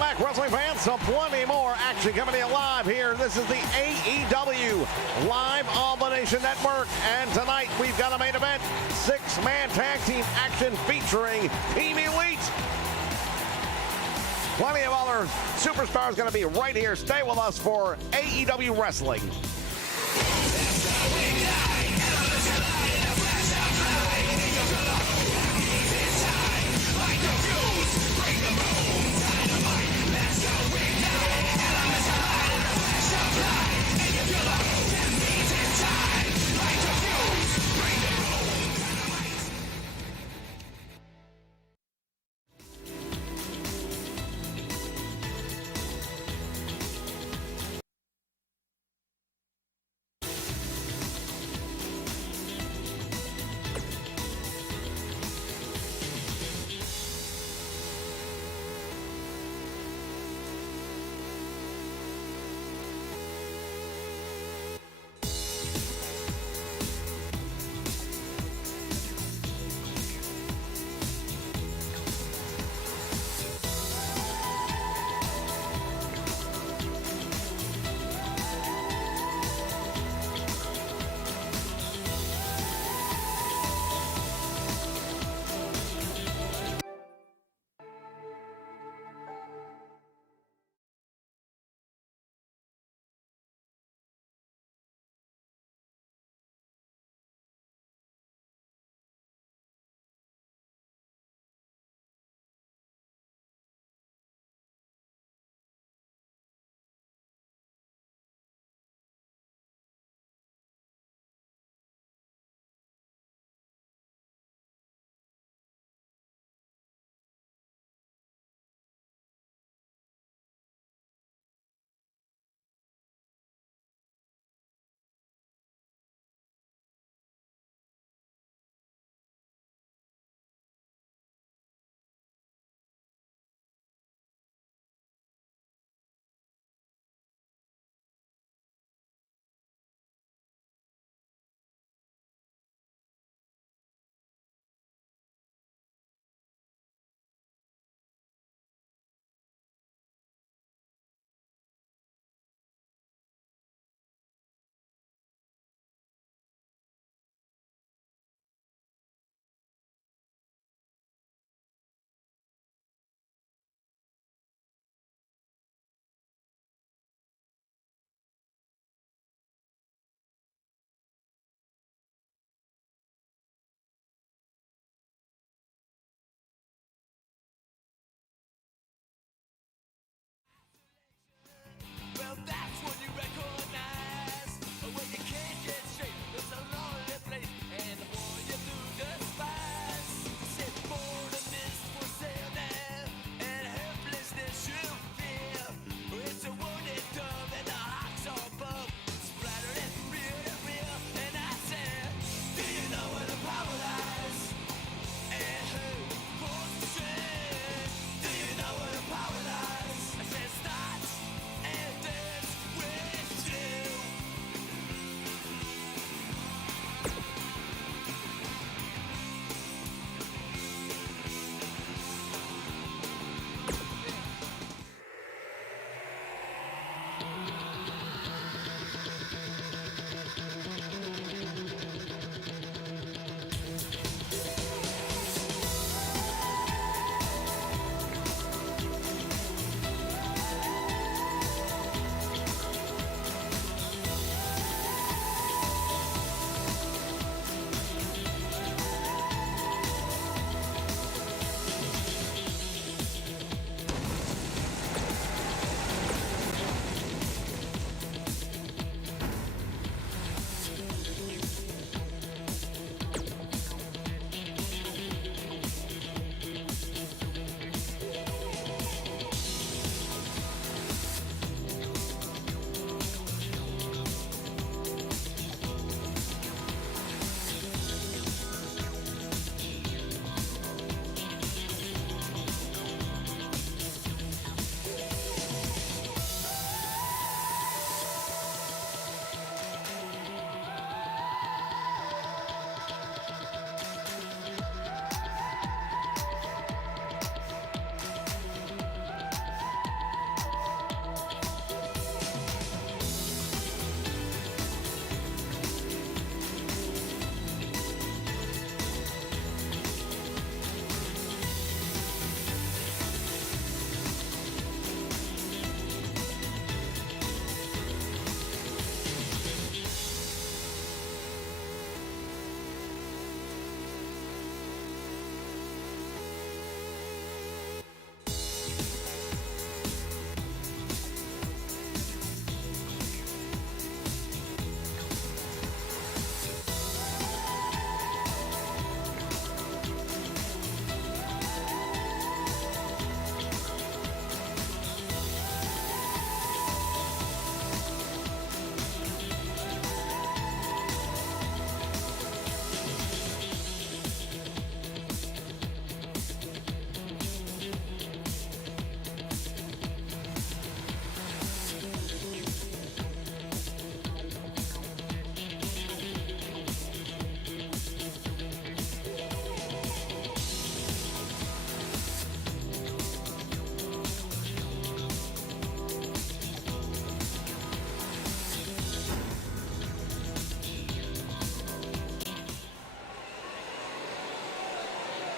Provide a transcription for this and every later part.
back, wrestling fans. So plenty more action coming to you live here. This is the AEW live on the Nation Network. And tonight we've got a main event, 6-man tag team action featuring Team Elite. Plenty of other superstars going to be right here. Stay with us for AEW Wrestling.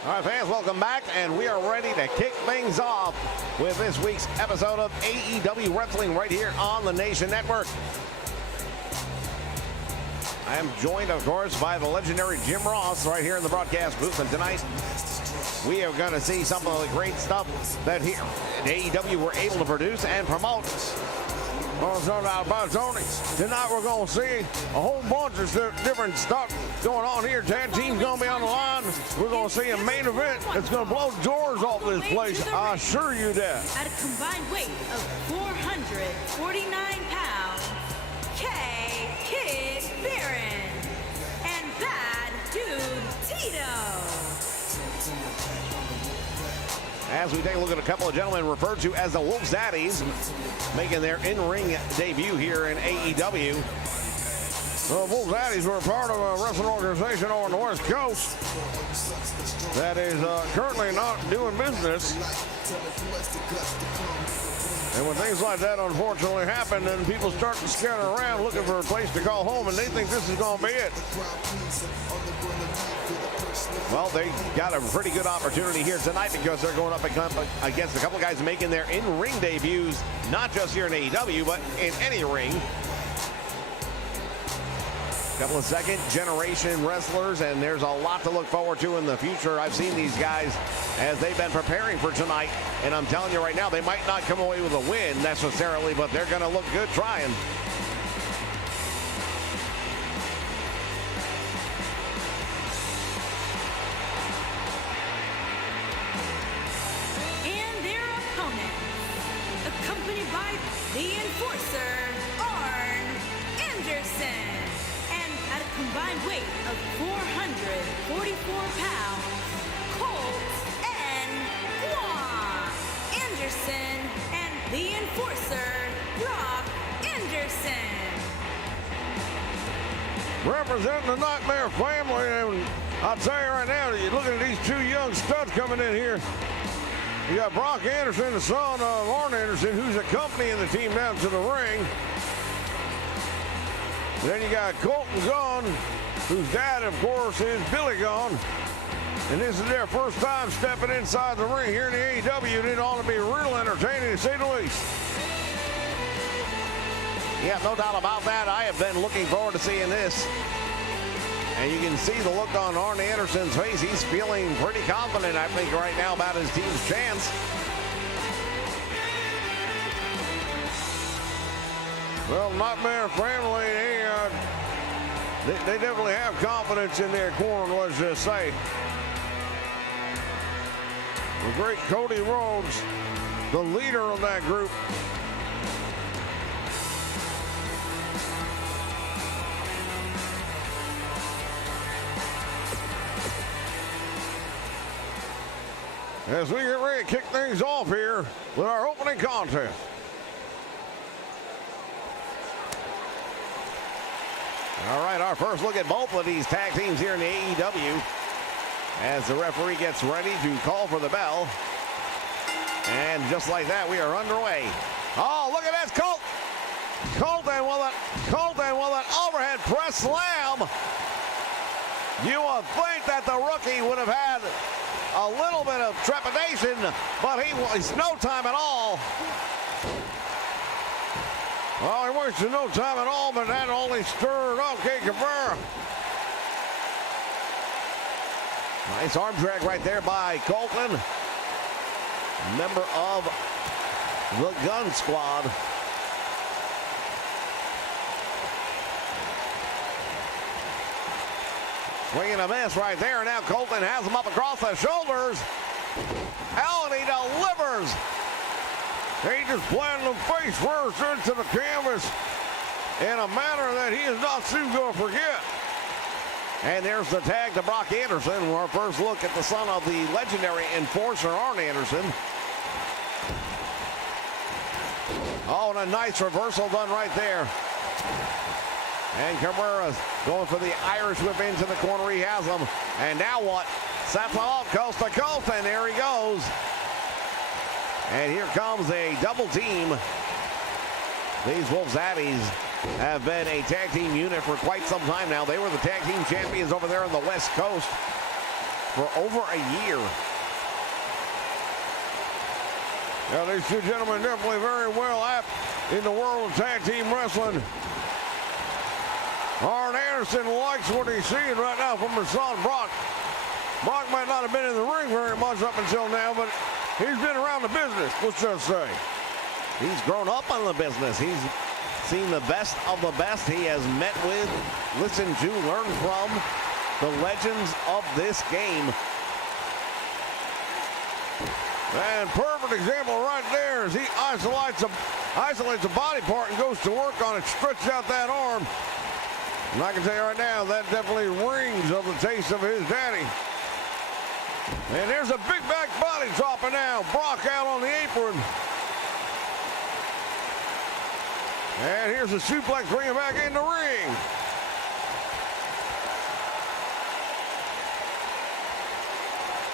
All right, fans, welcome back, and we are ready to kick things off with this week's episode of AEW Wrestling right here on the Nation Network. I am joined, of course, by the legendary Jim Ross right here in the broadcast booth, and tonight we are going to see some of the great stuff that here at AEW were able to produce and promote. Well, it's not about Tony. Tonight we're going to see a whole bunch of different stuff going on here. Tag team's going to be on the line. We're going to see a main event that's going to blow doors off this place. I assure you that. At a combined weight of 449 pounds, Kid Baron and Bad Dude Tito. As we take a look at a couple of gentlemen referred to as the Wolf Zaddies, making their in-ring debut here in AEW. The Wolf Zaddies were part of a wrestling organization over on the West Coast that is currently not doing business. And when things like that unfortunately happen, then people start to scatter around looking for a place to call home, and they think this is going to be it. Well, they got a pretty good opportunity here tonight because they're going up against a couple of guys making their in-ring debuts, not just here in AEW, but in any ring. A couple of second-generation wrestlers, and there's a lot to look forward to in the future. I've seen these guys as they've been preparing for tonight, and I'm telling you right now, they might not come away with a win necessarily, but they're going to look good trying. The Enforcer, Arn Anderson, and at a combined weight of 444 pounds, Colt and Guan Anderson, and the Enforcer, Brock Anderson. Representing the Nightmare family, and I'll tell you right now, you're looking at these two young studs coming in here. You got Brock Anderson, the son of Arn Anderson, who's accompanying the team down to the ring. Then you got Colton Gunn, whose dad, of course, is Billy Gunn. And this is their first time stepping inside the ring here in the AEW, and it ought to be real entertaining, to say the least. Yeah, no doubt about that. I have been looking forward to seeing this. And you can see the look on Arn Anderson's face. He's feeling pretty confident, I think, right now about his team's chance. Well, Nightmare family, they definitely have confidence in their corner, let's just say. The great Cody Rhodes, the leader of that group. As we get ready to kick things off here with our opening contest. All right, our first look at both of these tag teams here in the AEW as the referee gets ready to call for the bell. And just like that, we are underway. Oh, look at this, Colton with an overhead press slam. You would think that the rookie would have had a little bit of trepidation, but he wastes no time at all. Well, he wasted no time at all, but that only stirred up Cabrera. Nice arm drag right there by Colton, member of the Gun Squad. Swinging a miss right there. Now Colton has him up across the shoulders. Oh, and he delivers. He just planted him face first into the canvas in a manner that he is not soon going to forget. And there's the tag to Brock Anderson. Our first look at the son of the legendary Enforcer, Arn Anderson. Oh, and a nice reversal done right there. And Cabrera going for the Irish whip into the corner. He has him. And now what? Sets off coast to coast, and there he goes. And here comes a double team. These Wolf Zaddies have been a tag team unit for quite some time now. They were the tag team champions over there on the West Coast. for over a year. Yeah, these two gentlemen definitely very well apt in the world of tag team wrestling. Arn Anderson likes what he's seeing right now from his son Brock. Brock might not have been in the ring very much up until now, but he's been around the business, let's just say. He's grown up in the business. He's seen the best of the best. He has met with, listened to, learned from the legends of this game. And perfect example right there as he isolates a body part and goes to work on it, stretches out that arm. And I can tell you right now, that definitely rings of the taste of his daddy. And there's a big back body dropping now. Brock out on the apron. And here's a suplex, bringing back in the ring.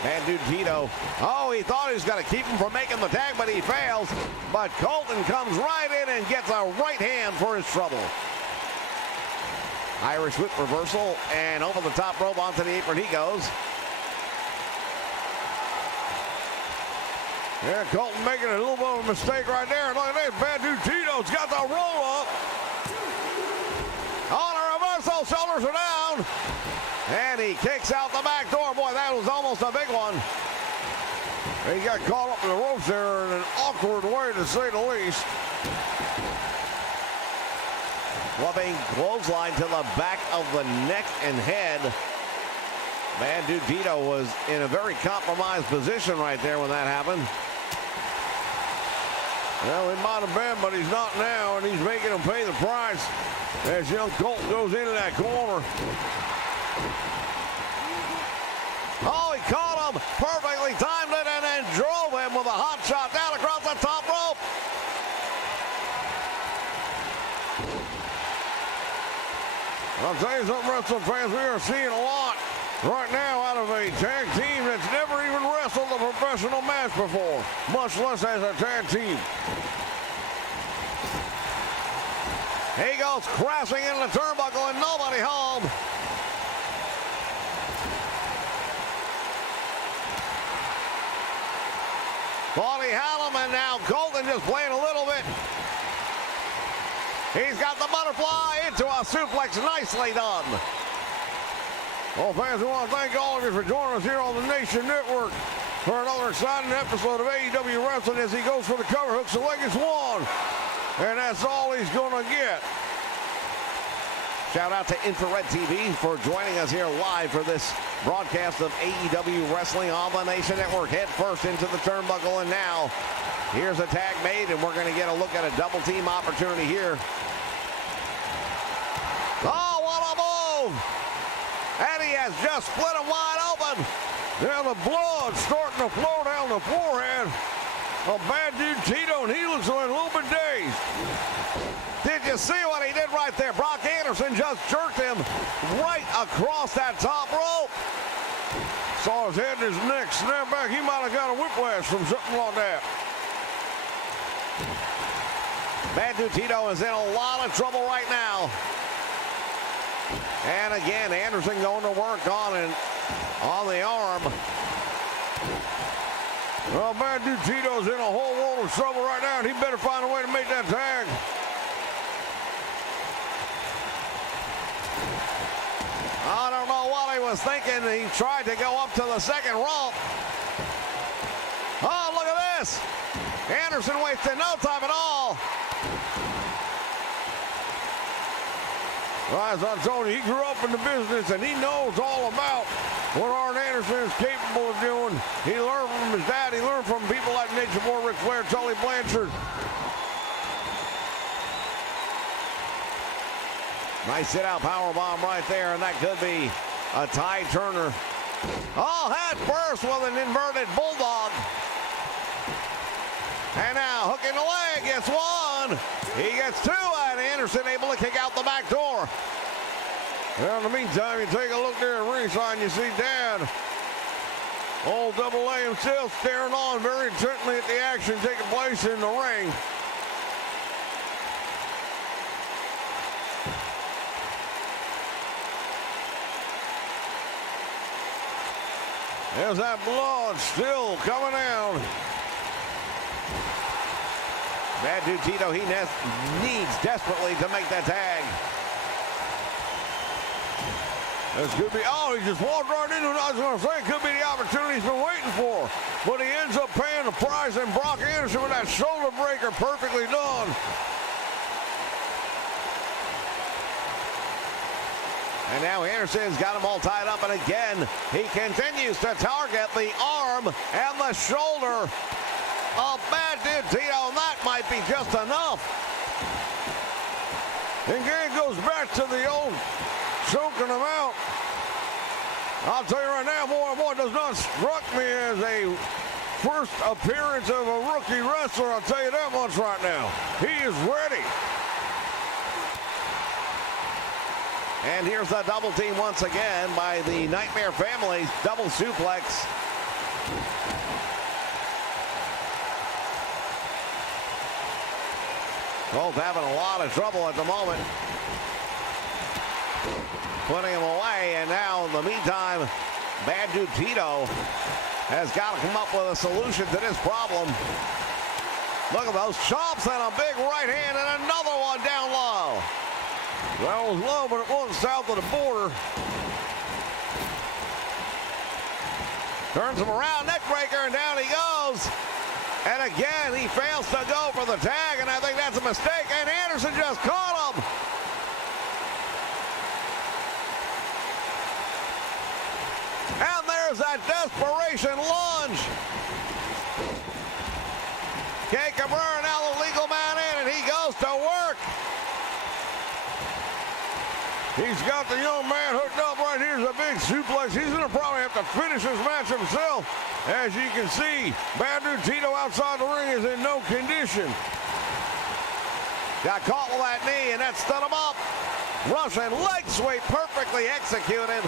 And dude, Tito, oh, he thought he was going to keep him from making the tag, but he fails. But Colton comes right in and gets a right hand for his trouble. Irish whip reversal, and over the top rope onto the apron he goes. Yeah, Colton making a little bit of a mistake right there. Look at this, bad dude Tito's got the roll up. On a reversal, shoulders are down. And he kicks out the back door. Boy, that was almost a big one. He got caught up in the ropes there in an awkward way, to say the least. Loving clothesline to the back of the neck and head. Man, dude, Tito was in a very compromised position right there when that happened. Well, he might have been, but he's not now, and he's making him pay the price as young Colton goes into that corner. Oh, he caught him, perfectly timed it, and then drove him with a hot shot down across the top rope. I'll tell you something, wrestling fans, we are seeing a lot right now out of a tag team that's never even wrestled a professional match before, much less as a tag team. He goes crashing into the turnbuckle and nobody home. Thought he had him, and now Colton just playing a little bit. He's got the butterfly into a suplex. Nicely done. Well, fans, we want to thank all of you for joining us here on the Nation Network for another exciting episode of AEW Wrestling as he goes for the cover hooks. The leg is one, and that's all he's going to get. Shout out to Infrared TV for joining us here live for this broadcast of AEW Wrestling on the Nation Network. Head first into the turnbuckle, and now here's a tag made, and we're going to get a look at a double team opportunity here. Oh, what a move! And he has just split him wide open. Now the blood starting to flow down the forehead of bad dude Tito, and he looks like a little bit dazed. Did you see what he did right there? Brock Anderson just jerked him right across that top rope. Saw his head and his neck snap back. He might have got a whiplash from something like that. Bad dude Tito is in a lot of trouble right now. And again, Anderson going to work on the arm. Well, bad dude Tito's in a whole world of trouble right now, and he better find a way to make that tag. I don't know what he was thinking. He tried to go up to the second rope. Oh, look at this. Anderson wasted no time at all. Well, as I told you, he grew up in the business, and he knows all about what Arn Anderson is capable of doing. He learned from his dad. He learned from people like Nature Boy, Ric Flair, Tully Blanchard. Nice sit-out powerbomb right there, and that could be a tie turner. Oh, head first with an inverted bulldog. And now hooking the leg, gets one. He gets two, and Anderson able to kick out the back door. Well, in the meantime, you take a look there at ringside, and you see Dad, old Double A himself, staring on very intently at the action taking place in the ring. There's that blood still coming down. Bad dude Tito, he needs desperately to make that tag. This could be, oh, he just walked right into it. I was going to say, it could be the opportunity he's been waiting for. But he ends up paying the price, and Brock Anderson with that shoulder breaker perfectly done. And now Anderson's got him all tied up, and again, he continues to target the arm and the shoulder of Bad Dude Tito, and that might be just enough. And again, goes back to the old choking him out. I'll tell you right now, boy, does not struck me as a first appearance of a rookie wrestler. I'll tell you that much right now. He is ready. And here's the double team once again by the Nightmare Family. Double suplex. Both having a lot of trouble at the moment. Putting him away, and now in the meantime, Bad Dude Tito has got to come up with a solution to this problem. Look at those chops and a big right hand and another one down low. Well, it was low, but it wasn't south of the border. Turns him around, neck breaker, and down he goes. And again, he fails to go for the tag, and I think that's a mistake, and Anderson just caught him. And there's that desperation lunge. Kay Cabrera, now the legal man in, and he goes to work. He's got the young man hooked up right here. Here's a big suplex. He's going to probably have to finish this match himself. As you can see, Bad Dude Tito outside the ring is in no condition. Got caught with that knee, and that stood him up. Russian leg sweep, perfectly executed.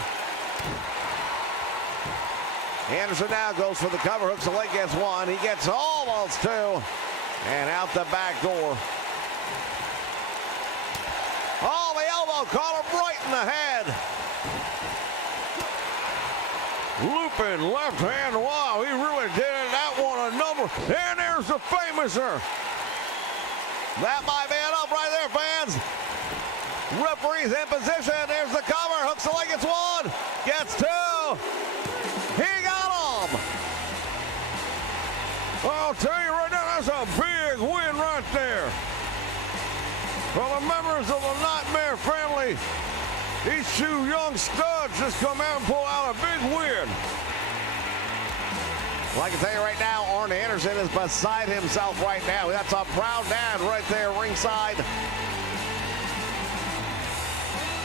Anderson now goes for the cover, hooks the leg, gets one. He gets almost two, and out the back door. Oh, the elbow caught him right in the head. Looping left hand. Wow, he really did it. That one a number. And there's the famouser. That might be enough right there, fans. Referee's in position. There's the cover. Hooks the leg, gets one. Gets two. He got him. I'll tell you right now, that's a big win right there. For the members of the Nightmare Family, these two young studs just come out and pull out a big win. Well, I can tell you right now, Arn Anderson is beside himself right now. That's a proud dad right there ringside.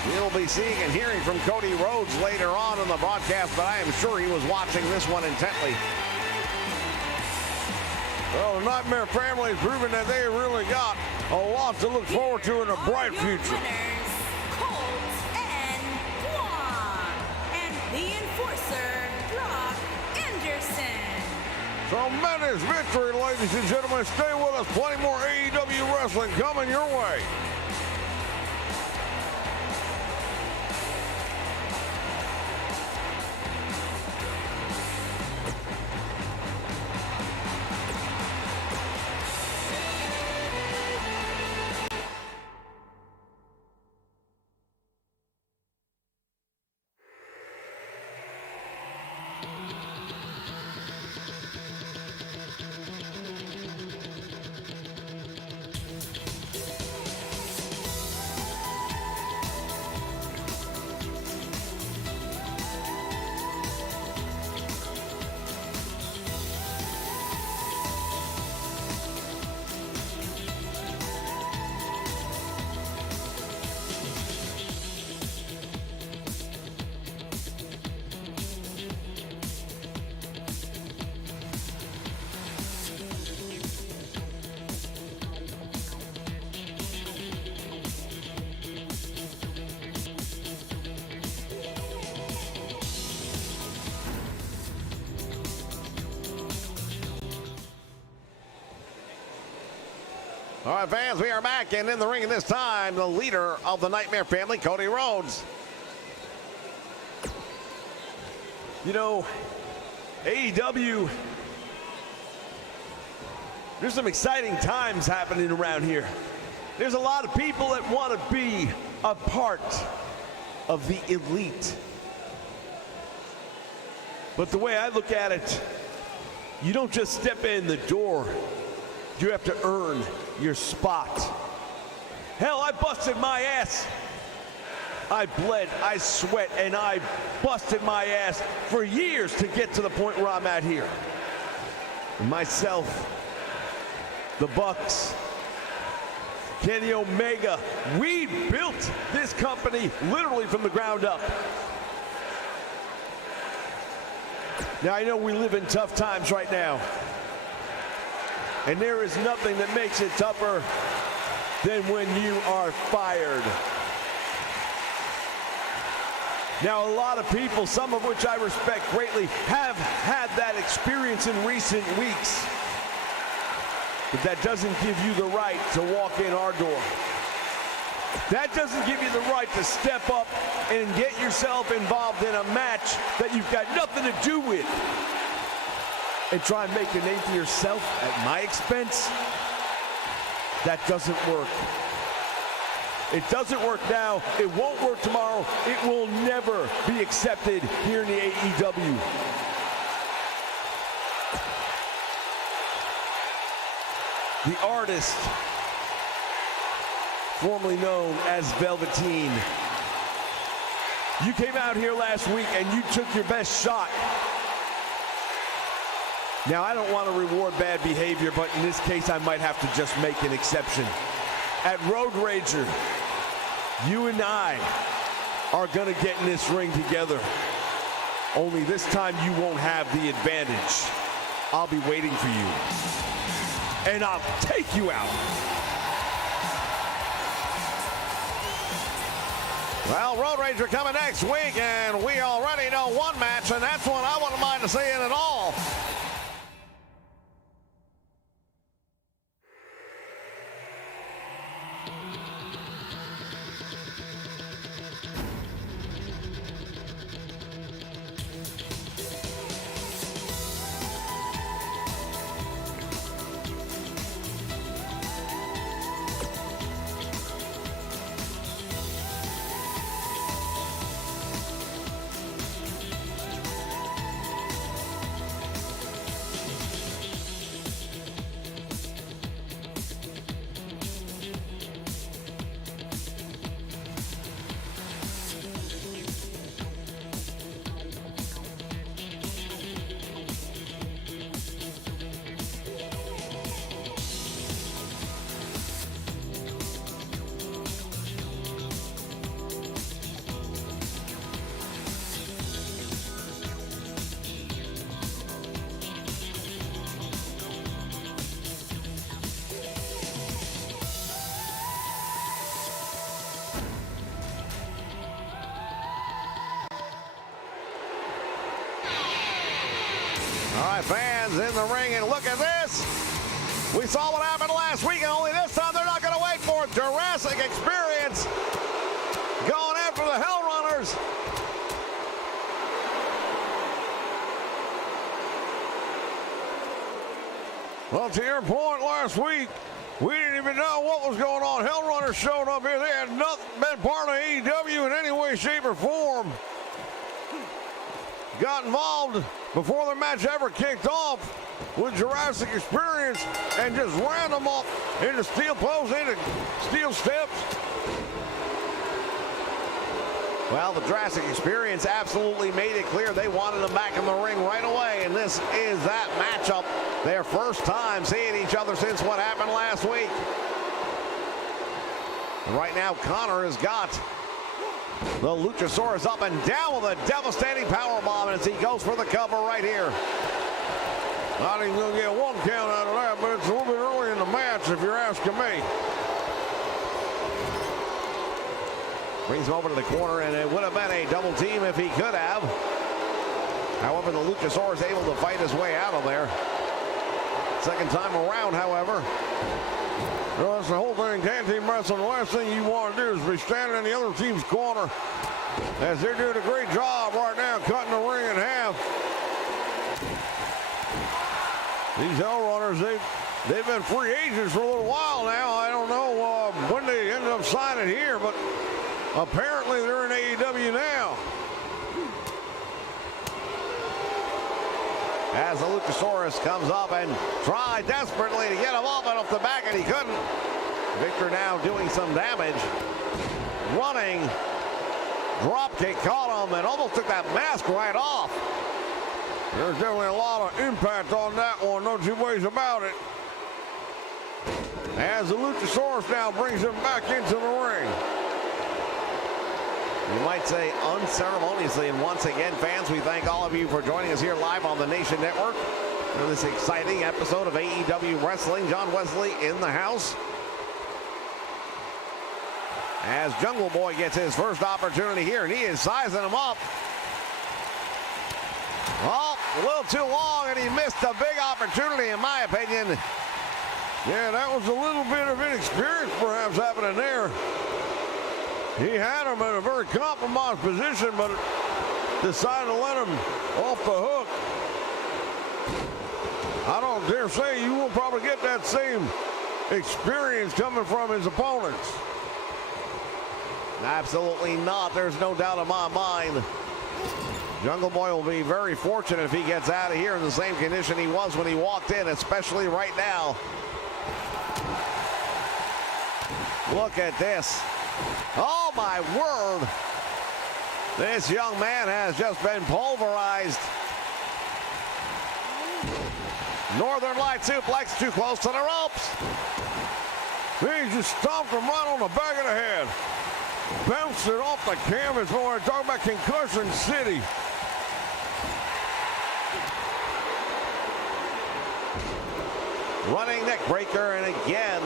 We'll be seeing and hearing from Cody Rhodes later on in the broadcast, but I am sure he was watching this one intently. Well, the Nightmare Family has proven that they really got a lot to look forward to in a bright future. Winners, Colt and Juan, and the enforcer, Brock Anderson. Tremendous victory, ladies and gentlemen. Stay with us. Plenty more AEW wrestling coming your way. All right, fans, we are back, and in the ring this time, the leader of the Nightmare Family, Cody Rhodes. You know, AEW, there's some exciting times happening around here. There's a lot of people that want to be a part of the elite. But the way I look at it, you don't just step in the door. You have to earn your spot. Hell, I busted my ass. I bled, I sweat, and I busted my ass for years to get to the point where I'm at here. Myself, the Bucks, Kenny Omega, we built this company literally from the ground up. Now, I know we live in tough times right now, and there is nothing that makes it tougher than when you are fired. Now, a lot of people, some of which I respect greatly, have had that experience in recent weeks. But that doesn't give you the right to walk in our door. That doesn't give you the right to step up and get yourself involved in a match that you've got nothing to do with and try and make a name for yourself at my expense. That doesn't work. It doesn't work now. It won't work tomorrow. It will never be accepted here in the AEW. The artist, formerly known as Velveteen, you came out here last week and you took your best shot. Now, I don't want to reward bad behavior, but in this case, I might have to just make an exception. At Road Rager, you and I are going to get in this ring together. Only this time you won't have the advantage. I'll be waiting for you. And I'll take you out. Well, Road Rager coming next week, and we already know one match, and that's one I wouldn't mind seeing at all. All right, fans in the ring, and look at this. We saw what happened last week, and only this time they're not going to wait for Jurassic Experience going after the Hell Runners. Well, to your point last week, we didn't even know what was going on. Hell Runners showed up here. They had not been part of AEW in any way, shape, or form. Got involved before the match ever kicked off with Jurassic Experience and just ran them up into steel posts, into steel steps. Well, the Jurassic Experience absolutely made it clear they wanted them back in the ring right away, and this is that matchup. Their first time seeing each other since what happened last week. And right now, Connor has got the Luchasaurus up and down with a devastating powerbomb as he goes for the cover right here. I think he's going to get one count out of that, but it's a little bit early in the match if you're asking me. Brings him over to the corner, and it would have been a double team if he could have. However, the Luchasaurus able to fight his way out of there. Second time around, however. Well, that's the whole thing. Tag team wrestling, the last thing you want to do is be standing in the other team's corner as they're doing a great job right now cutting the ring in half. These Hell Runners, they've been free agents for a little while now. I don't know when they ended up signing here, but apparently they're in AEW now. As the Luchasaurus comes up and tried desperately to get him up and off the back, and he couldn't. Victor now doing some damage. Running. Dropkick caught him and almost took that mask right off. There's definitely a lot of impact on that one, no two ways about it. As the Luchasaurus now brings him back into the ring. You might say unceremoniously, and once again, fans, we thank all of you for joining us here live on the Nation Network for this exciting episode of AEW Wrestling. John Wesley in the house. As Jungle Boy gets his first opportunity here, and he is sizing him up. Oh, a little too long, and he missed a big opportunity, in my opinion. Yeah, that was a little bit of inexperience perhaps happening there. He had him in a very compromised position, but decided to let him off the hook. I don't dare say you will probably get that same experience coming from his opponents. Absolutely not. There's no doubt in my mind. Jungle Boy will be very fortunate if he gets out of here in the same condition he was when he walked in, especially right now. Look at this. Oh, my word. This young man has just been pulverized. Northern Light suplex too close to the ropes. He just stomped him right on the back of the head. Bounced it off the canvas. When we're talking about Concussion City. Running neck breaker, and again,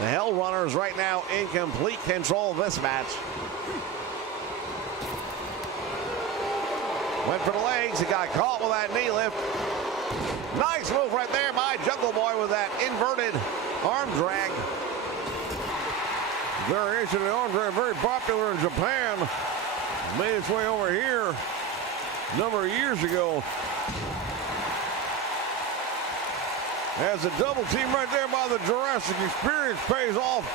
the Hell Runners right now in complete control of this match. Went for the legs. He got caught with that knee lift. Nice move right there by Jungle Boy with that inverted arm drag. Variation of the arm drag, very popular in Japan. Made its way over here a number of years ago. As a double team right there by the Jurassic Experience pays off.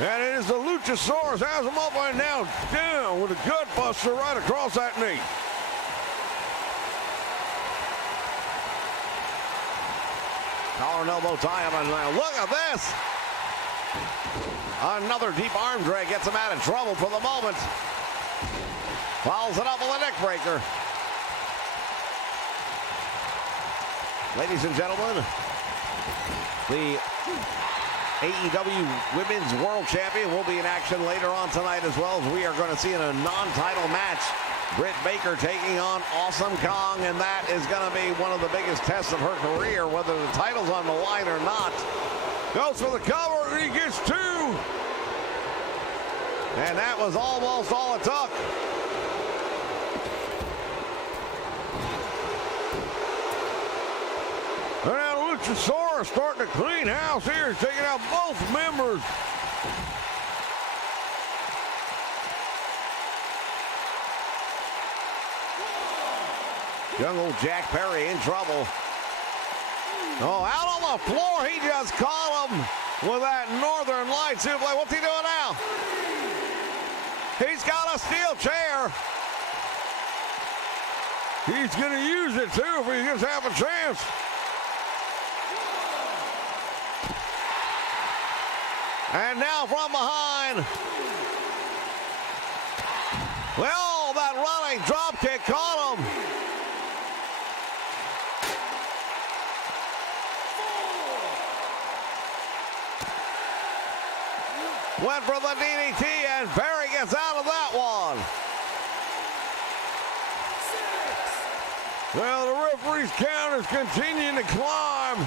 And it is the Luchasaurus, has him up and now down with a gut buster right across that knee. Collar and elbow tie him, and now look at this. Another deep arm drag gets him out of trouble for the moment. Follows it up with a neck breaker. Ladies and gentlemen, the AEW Women's World Champion will be in action later on tonight, as well as we are going to see in a non-title match, Britt Baker taking on Awesome Kong, and that is going to be one of the biggest tests of her career, whether the title's on the line or not. Goes for the cover, and he gets two. And that was almost all it took. And now Luchasaurus starting to clean house here, taking out both members. Young old Jack Perry in trouble. Oh, out on the floor, he just caught him with that Northern Light suplex. What's he doing now? He's got a steel chair. He's going to use it too if he gets half a chance. And now from behind. Well, that running drop kick caught him. Went for the DDT, and Perry gets out of that one. Well, the referee's count is continuing to climb.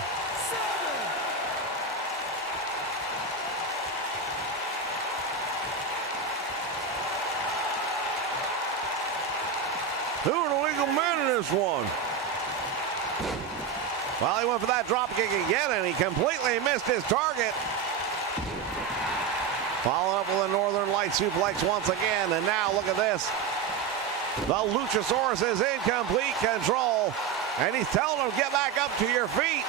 Doing a legal man in this one. Well, he went for that drop kick again, and he completely missed his target. Following up with a Northern Light suplex once again, and now look at this. The Luchasaurus is in complete control, and he's telling him, get back up to your feet.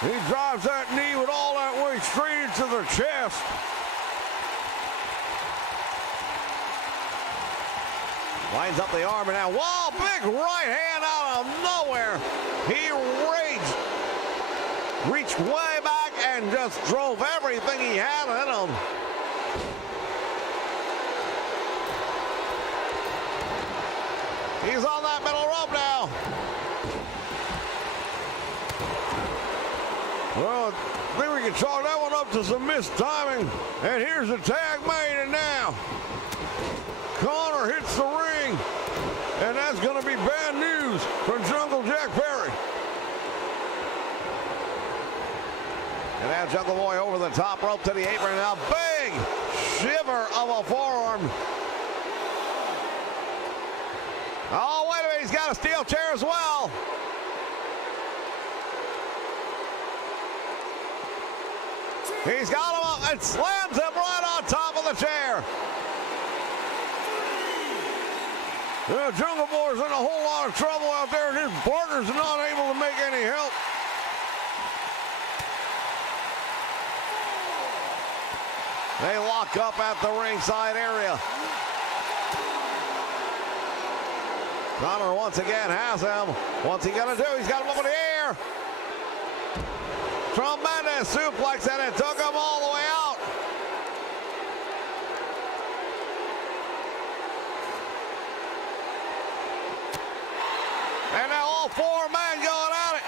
He drives that knee with all that weight straight into the chest. Lines up the arm, and now, whoa, big right hand out of nowhere. He reached way back and just drove everything he had in him. He's on that middle rope now. Well, I think we can chalk that one up to some missed timing. And here's the tag made, and now Connor hits the ring. And that's going to be bad news for Jungle Jack Perry. And now Jungle Boy over the top rope to the apron. Now big shiver of a forearm. Oh, wait a minute. He's got a steel chair as well. He's got him up and slams him right on top of the chair. Yeah, Jungle Boy's in a whole lot of trouble out there, and his partner's not able to make any help. They lock up at the ringside area. Connor once again has him. What's he gonna do? He's got him up in the air. Tremendous suplex, and it took him all the way out. And now all four men going at it.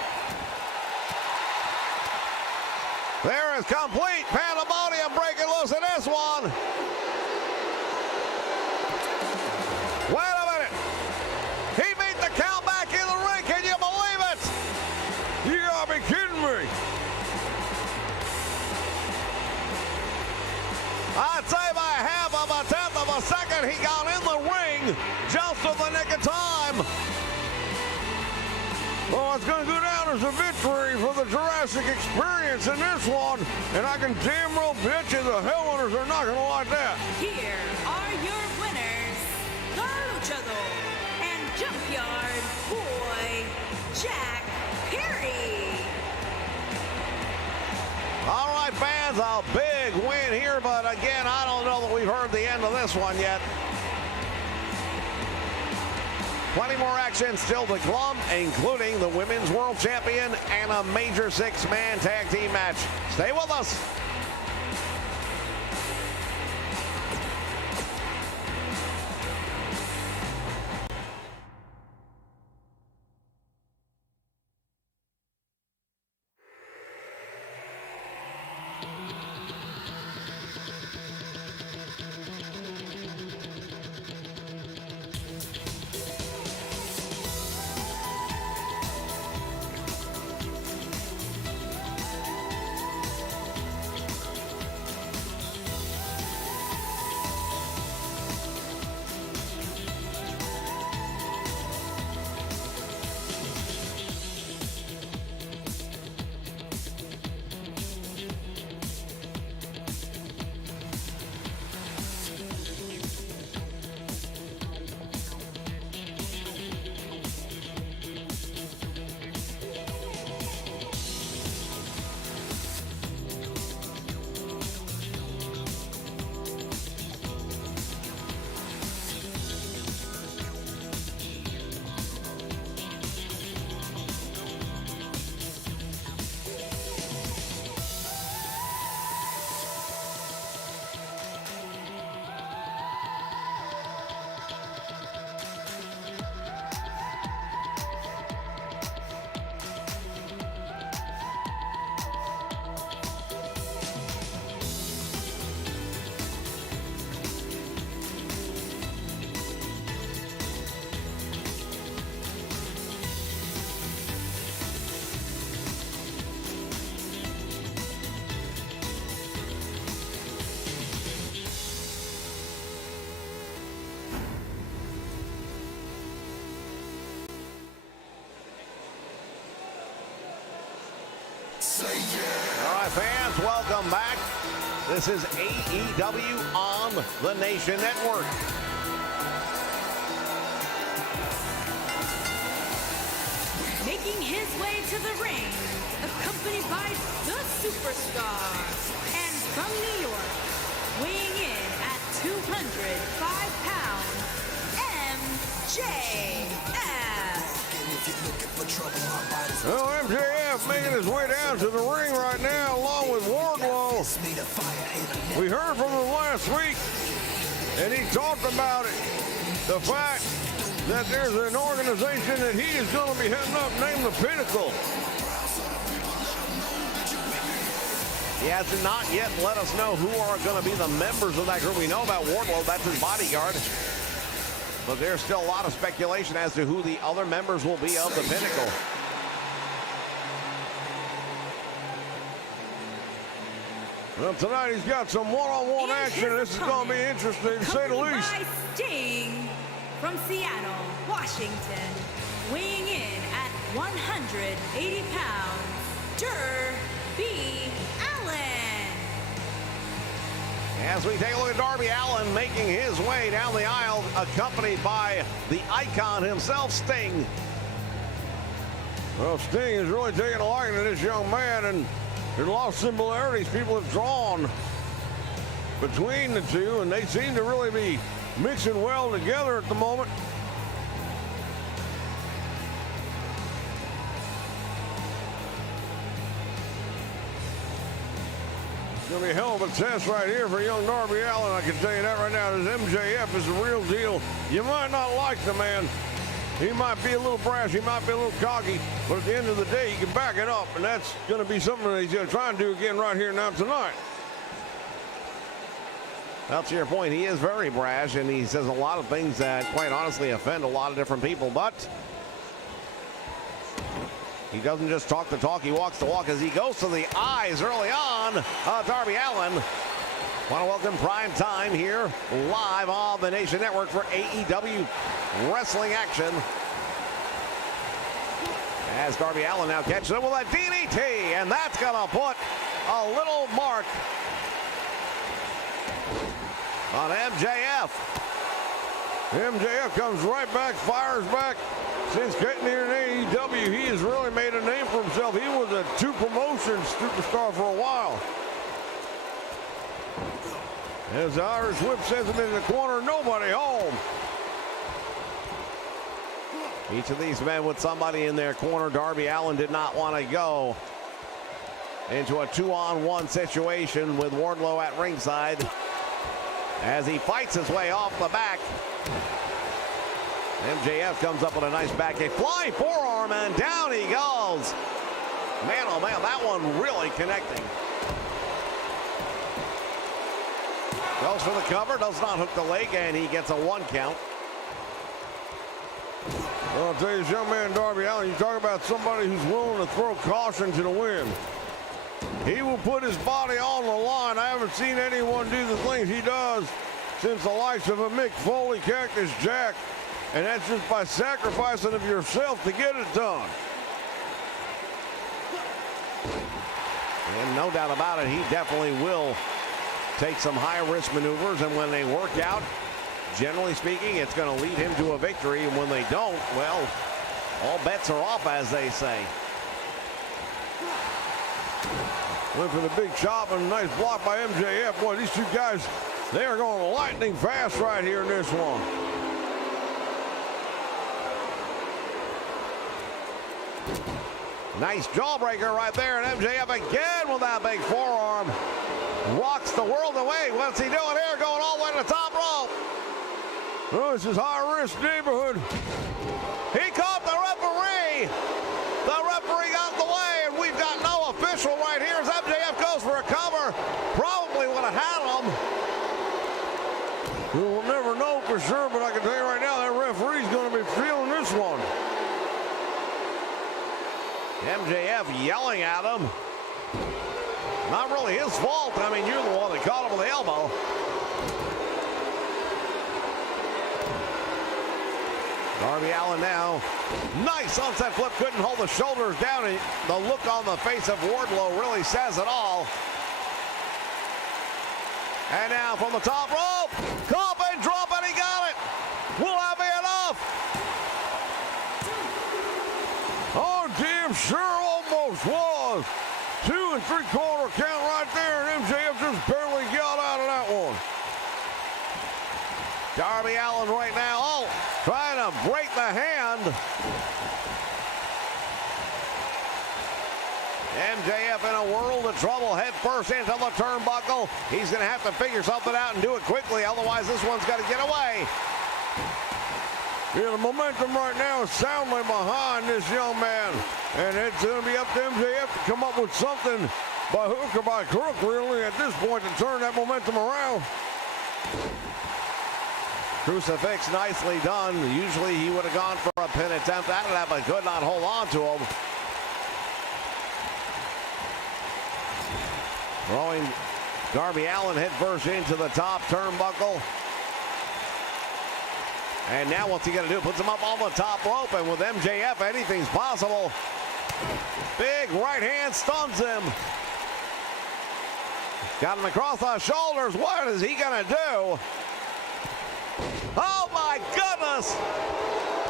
There is complete pandemonium breaking loose in this one. Wait a minute. He beat the count back in the ring. Can you believe it? You gotta be kidding me. I'd say by half of a tenth of a second, he got in the ring just in the nick of time. Well, it's going to go down as a victory for the Jurassic Experience in this one, and I can damn well bet you the Hellrunners are not going to like that. Here are your winners, the Luchador and Junkyard Boy, Jack Perry. All right, fans, a big win here, but again, I don't know that we've heard the end of this one yet. Plenty more action still to come, including the Women's World Champion and a major six-man tag team match. Stay with us. All right, fans, welcome back. This is AEW on the Nation Network. Making his way to the ring, accompanied by the superstar, and from New York, weighing in at 205 pounds, MJF. Well, MJF making his way down to the ring right now, along with Wardlow. We heard from him last week, and he talked about it. The fact that there's an organization that he is going to be heading up named the Pinnacle. He has not yet let us know who are going to be the members of that group. We know about Wardlow, that's his bodyguard. But there's still a lot of speculation as to who the other members will be of the Pinnacle. Well, tonight he's got some one-on-one action. This is going to be interesting, to say the least. By Sting from Seattle, Washington, weighing in at 180 pounds, Darby Allin. As we take a look at Darby Allin making his way down the aisle, accompanied by the icon himself, Sting. Well, Sting is really taking a liking to this young man, and there's a lot of similarities people have drawn between the two, and they seem to really be mixing well together at the moment. It's going to be a hell of a test right here for young Darby Allin. I can tell you that right now. This MJF is the real deal. You might not like the man. He might be a little brash. He might be a little cocky. But at the end of the day, he can back it up. And that's going to be something that he's going to try and do again right here now tonight. Well, to your point, he is very brash, and he says a lot of things that, quite honestly, offend a lot of different people. But he doesn't just talk the talk, he walks the walk as he goes to the eyes early on. Darby Allin. Want to welcome Prime Time here, live on the Nation Network for AEW Wrestling Action. As Darby Allin now catches it with a DDT, and that's going to put a little mark on MJF. MJF comes right back, fires back. Since getting here in AEW, he has really made a name for himself. He was a two promotion superstar for a while. As the Irish Whip sends him in the corner, nobody home. Each of these men with somebody in their corner. Darby Allin did not want to go into a 2-on-1 situation with Wardlow at ringside as he fights his way off the back. MJF comes up with a nice back kick, flying forearm, and down he goes. Man, oh man, that one really connecting. Goes for the cover, does not hook the leg, and he gets a 1 count. Well, I'll tell you, this young man, Darby Allin, you talk about somebody who's willing to throw caution to the wind. He will put his body on the line. I haven't seen anyone do the things he does since the likes of a Mick Foley, Cactus Jack. And that's just by sacrificing of yourself to get it done. And no doubt about it, he definitely will take some high-risk maneuvers, and when they work out, generally speaking, it's going to lead him to a victory. And when they don't, well, all bets are off, as they say. Went for the big chop and a nice block by MJF. Boy, these two guys, they are going lightning fast right here in this one. Nice jawbreaker right there, and MJF again with that big forearm. Walks the world away. What's he doing here? Going all the way to the top rope. Oh, this is high-risk neighborhood. He caught the referee. The referee got in the way, and we've got no official right here as MJF goes for a cover. Probably would have had him. We'll never know for sure, but I can tell you right now, that referee's going to be feeling this one. MJF yelling at him. Not really his fault. I mean, you're the one that caught him with the elbow. Darby Allin now. Nice sunset flip. Couldn't hold the shoulders down. The look on the face of Wardlow really says it all. And now from the top rope, coffin drop, and he got it. Will that be enough? Oh, damn sure almost was. 2 3/4 count right there, and MJF just barely got out of that one. Darby Allin right now, trying to break the hand. MJF in a world of trouble, head first into the turnbuckle. He's going to have to figure something out and do it quickly, otherwise this one's got to get away. Yeah, the momentum right now is soundly behind this young man. And it's going to be up to MJF to come up with something by hook or by crook, really, at this point to turn that momentum around. Crucifix nicely done. Usually he would have gone for a pin attempt at that, but could not hold on to him. Throwing Darby Allin head first into the top turnbuckle. And now what's he going to do? Puts him up on the top rope, and with MJF, anything's possible. Big right hand stuns him. Got him across the shoulders. What is he going to do? Oh my goodness!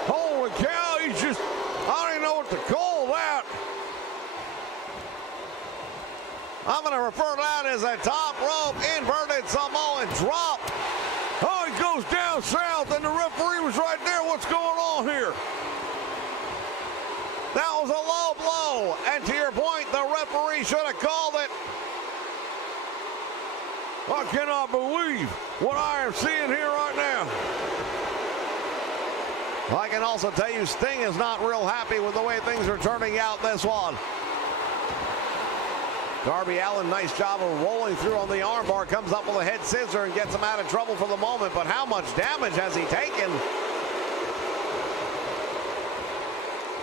Holy cow, he's just, I don't even know what to call that. I'm going to refer to that as a top rope inverted Samoan drop. Oh, he goes down south, and the referee was right there. What's going on here? That was a low blow, and to your point, the referee should have called it. I cannot believe what I am seeing here right now. I can also tell you Sting is not real happy with the way things are turning out this one. Darby Allin, nice job of rolling through on the armbar, comes up with a head scissor and gets him out of trouble for the moment, but how much damage has he taken?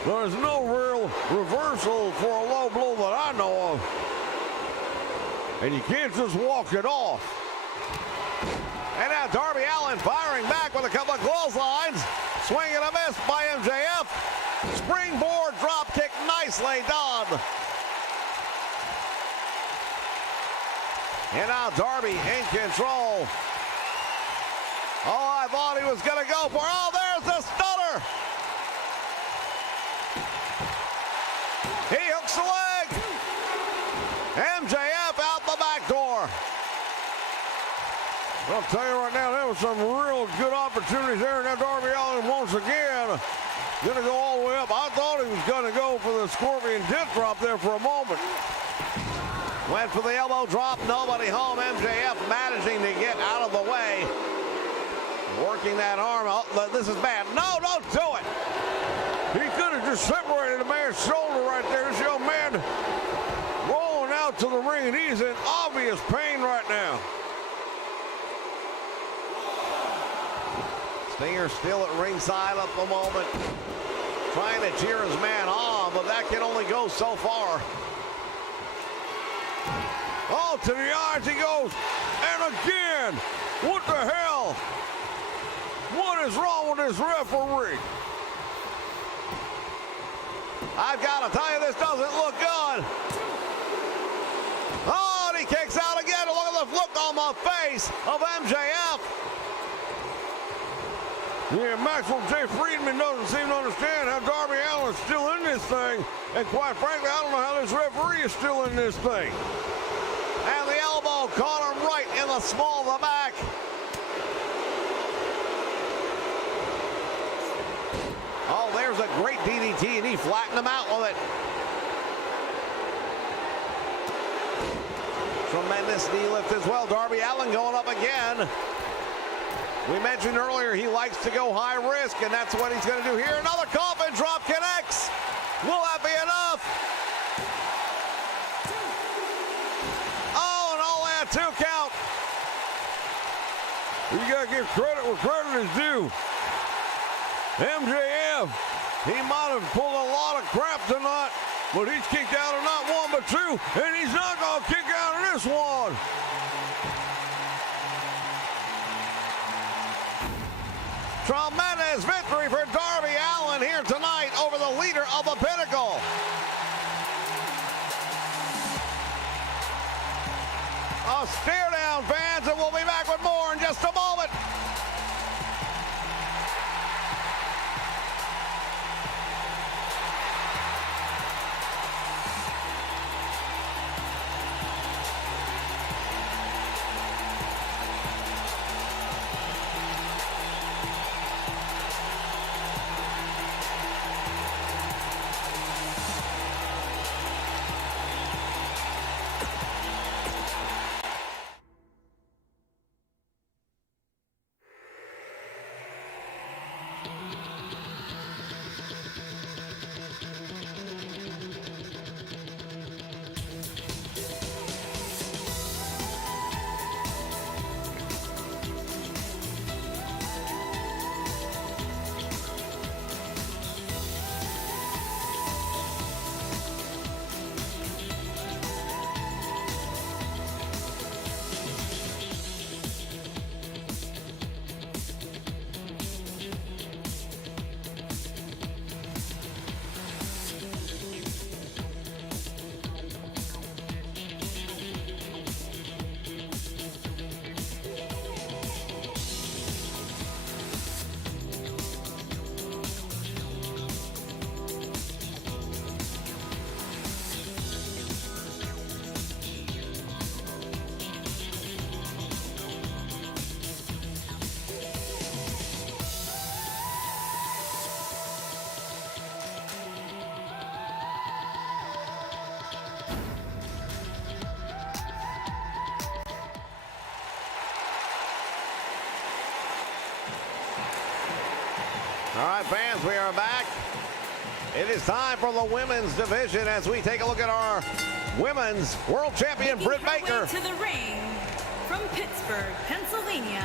There's no real reversal for a low blow that I know of. And you can't just walk it off. And now Darby Allin firing back with a couple of clotheslines. Swing and a miss by MJF. Springboard drop kick, nicely done. And now Darby in control. Oh, I thought he was going to go for it. Oh, there's the stunner. He hooks the leg. MJF out the back door. I'll tell you right now, there was some real good opportunities there. Now Darby Allin once again going to go all the way up. I thought he was going to go for the Scorpion Death Drop there for a moment. Went for the elbow drop, nobody home. MJF managing to get out of the way. Working that arm. Oh, this is bad. No, don't do it. He could have just separated the man's shoulder right there. This young man rolling out to the ring, and he's in obvious pain right now. Stinger still at ringside at the moment. Trying to cheer his man on, but that can only go so far. Oh, to the eyes he goes. And again, what the hell? What is wrong with this referee? I've got to tell you, this doesn't look good. Oh, and he kicks out again. Look at the look on the face of MJF. Yeah, Maxwell J. Friedman doesn't seem to understand how Darby Allin's still in this thing. And quite frankly, I don't know how this referee is still in this thing. And the elbow caught him right in the small of the back. Oh, there's a great DDT, and he flattened him out with it. Tremendous knee lift as well. Darby Allin going up again. We mentioned earlier he likes to go high risk, and that's what he's going to do here. Another coffin drop connects. Will that be enough? Oh, and all that 2 count. You got to give credit where credit is due. MJF, he might have pulled a lot of crap tonight, but he's kicked out of not 1 but 2, and he's not going to kick out of this one. Tremendous victory for Darby Allin here tonight over the leader of the Pinnacle. A stare down down, fans, and we'll be back with more in just a moment. All right, fans, we are back. It is time for the women's division as we take a look at our women's world champion, Britt Baker. To the ring from Pittsburgh, Pennsylvania,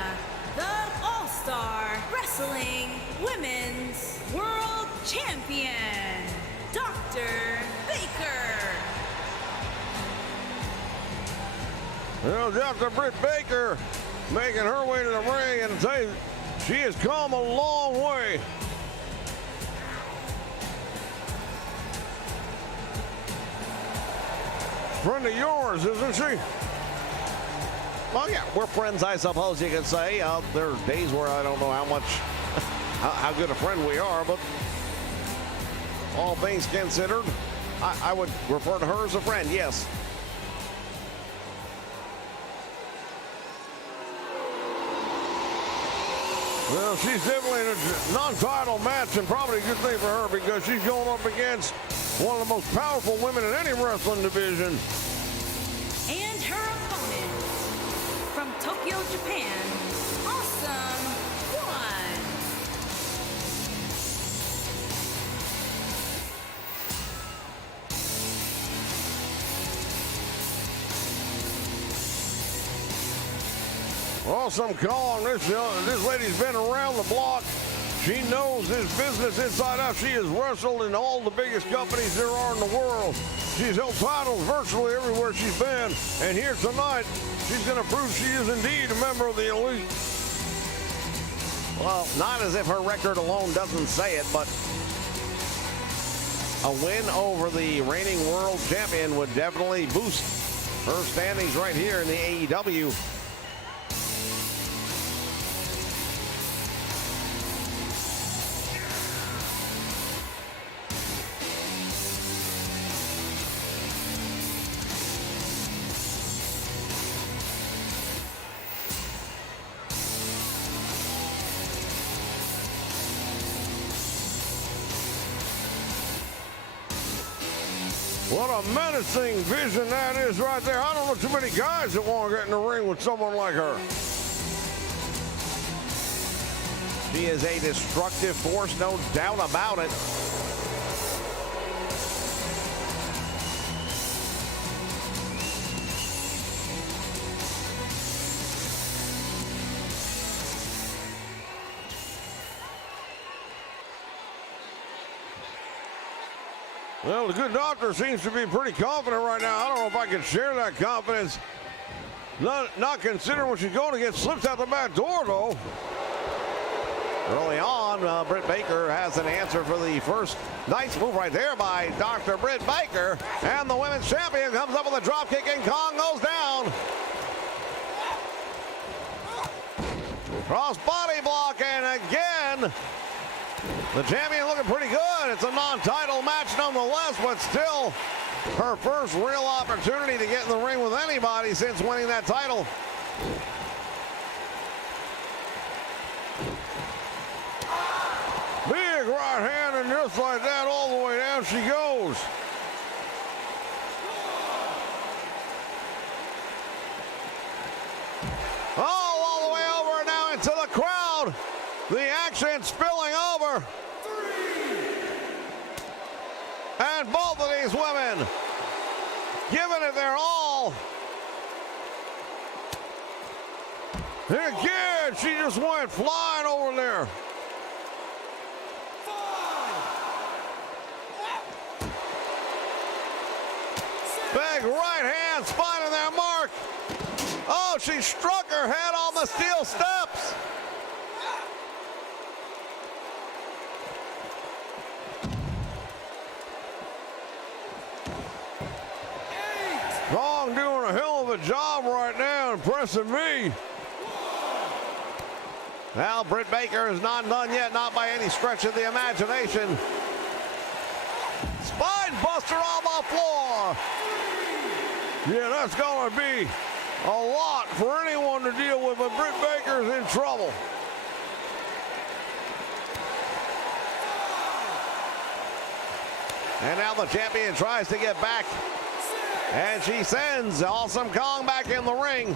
the All-Star Wrestling Women's World Champion, Dr. Baker. Well, Dr. Britt Baker making her way to the ring, and I tell you, she has come a long way. Friend of yours, isn't she? Well, yeah, we're friends, I suppose you could say. There are days where I don't know how much, how good a friend we are, but all things considered, I would refer to her as a friend, yes. Well, she's definitely in a non-title match, and probably a good thing for her because she's going up against one of the most powerful women in any wrestling division. And her opponent from Tokyo, Japan, Awesome One. Awesome Kong, this lady's been around the block. She knows this business inside out. She has wrestled in all the biggest companies there are in the world. She's held titles virtually everywhere she's been. And here tonight, she's going to prove she is indeed a member of the elite. Well, not as if her record alone doesn't say it, but a win over the reigning world champion would definitely boost her standings right here in the AEW. What a menacing vision that is right there. I don't know too many guys that want to get in the ring with someone like her. She is a destructive force, no doubt about it. Well, the good doctor seems to be pretty confident right now. I don't know if I can share that confidence. Not considering when she's going to get slipped out the back door, though. Early on, Britt Baker has an answer for the first. Nice move right there by Dr. Britt Baker. And the women's champion comes up with a drop kick, and Kong goes down. Cross body block, and again, the champion looking pretty good. It's a non-title match nonetheless, but still her first real opportunity to get in the ring with anybody since winning that title. Big right hand, and just like that, all the way down she goes. Oh, all the way over now into the crowd. The action spilling over. And both of these women giving it their all. And again, she just went flying over there. Big right hand finding their mark. Oh, she struck her head on the steel steps. Long doing a hell of a job right now, impressing me. Now, Britt Baker is not done yet, not by any stretch of the imagination. Spine buster on the floor. Yeah, that's going to be a lot for anyone to deal with, but Britt Baker's in trouble. And now the champion tries to get back. And she sends Awesome Kong back in the ring.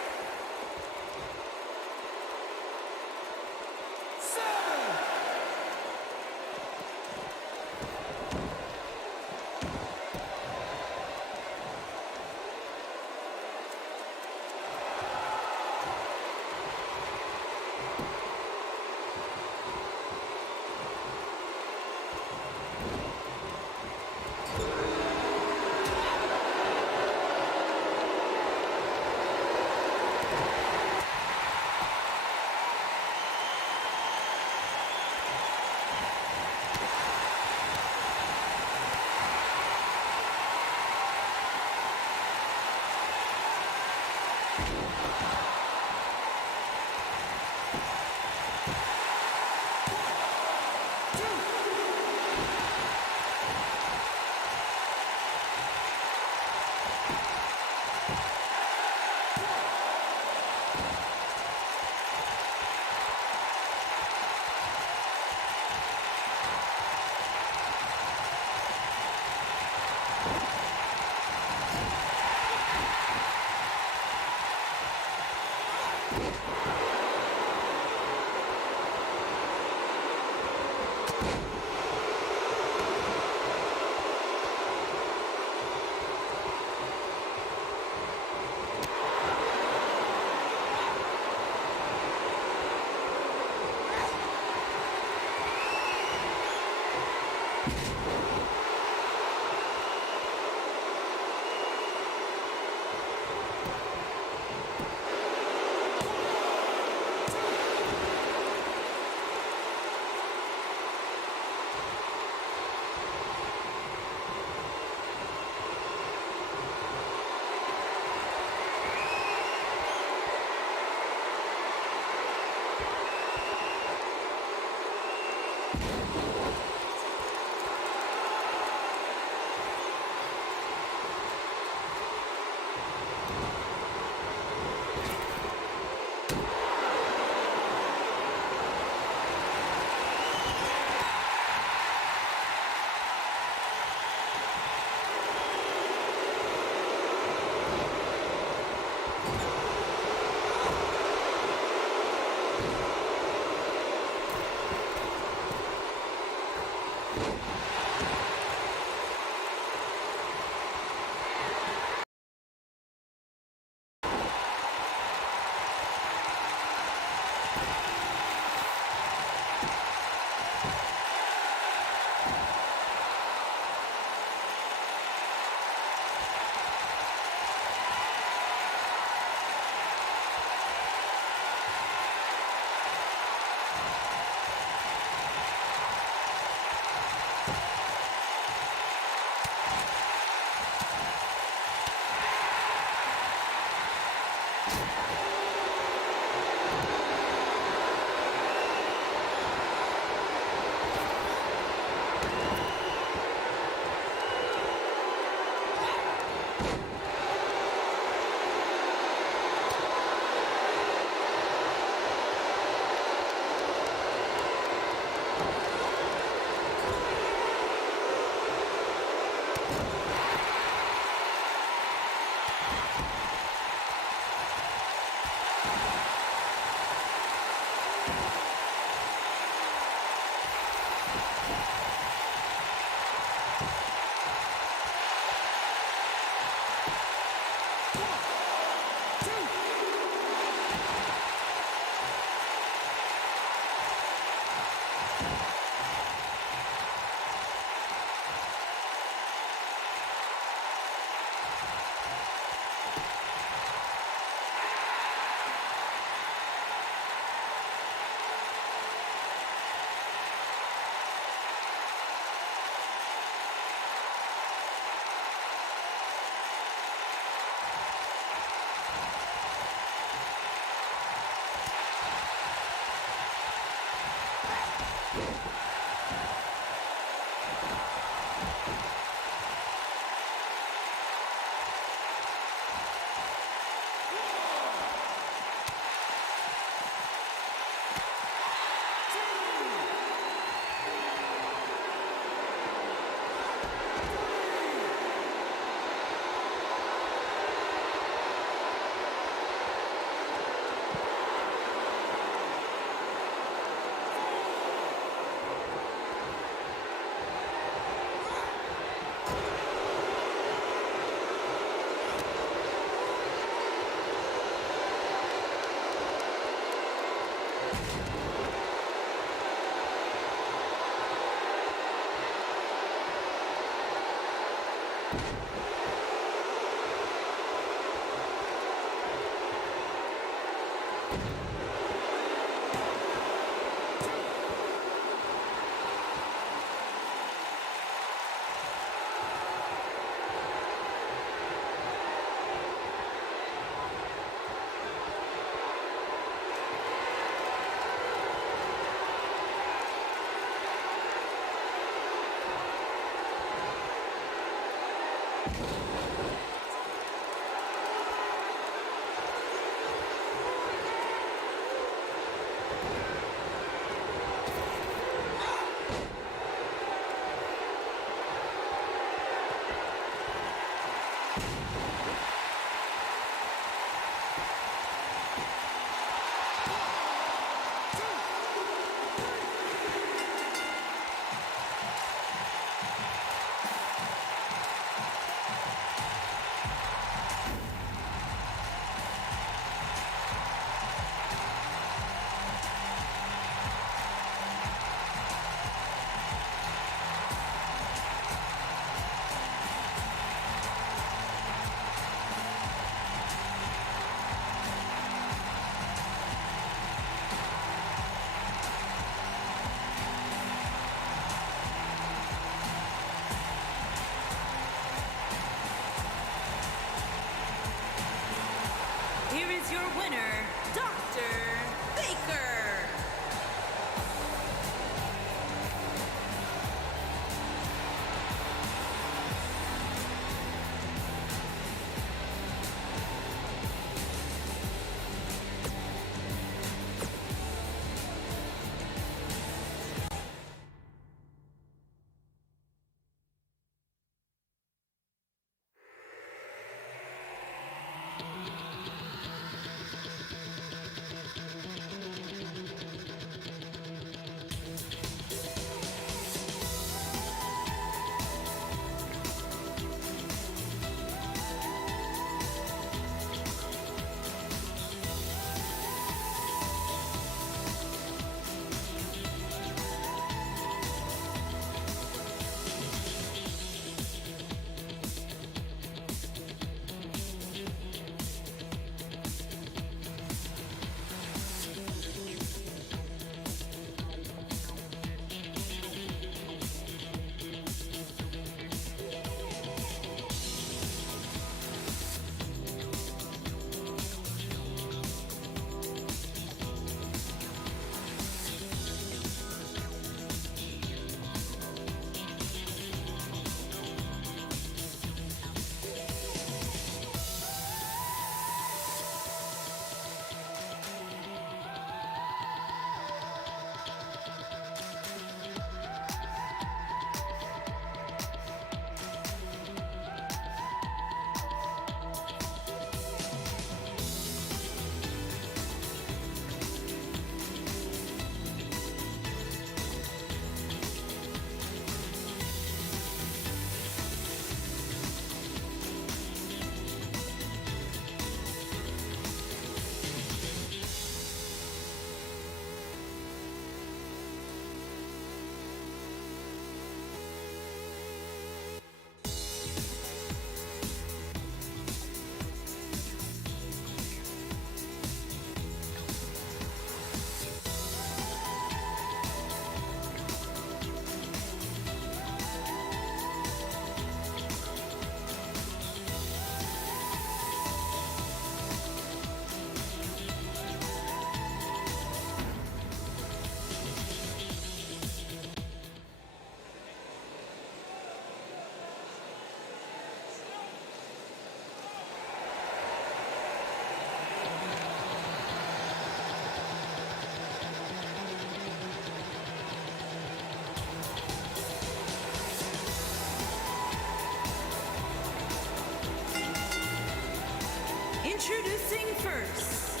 Introducing first,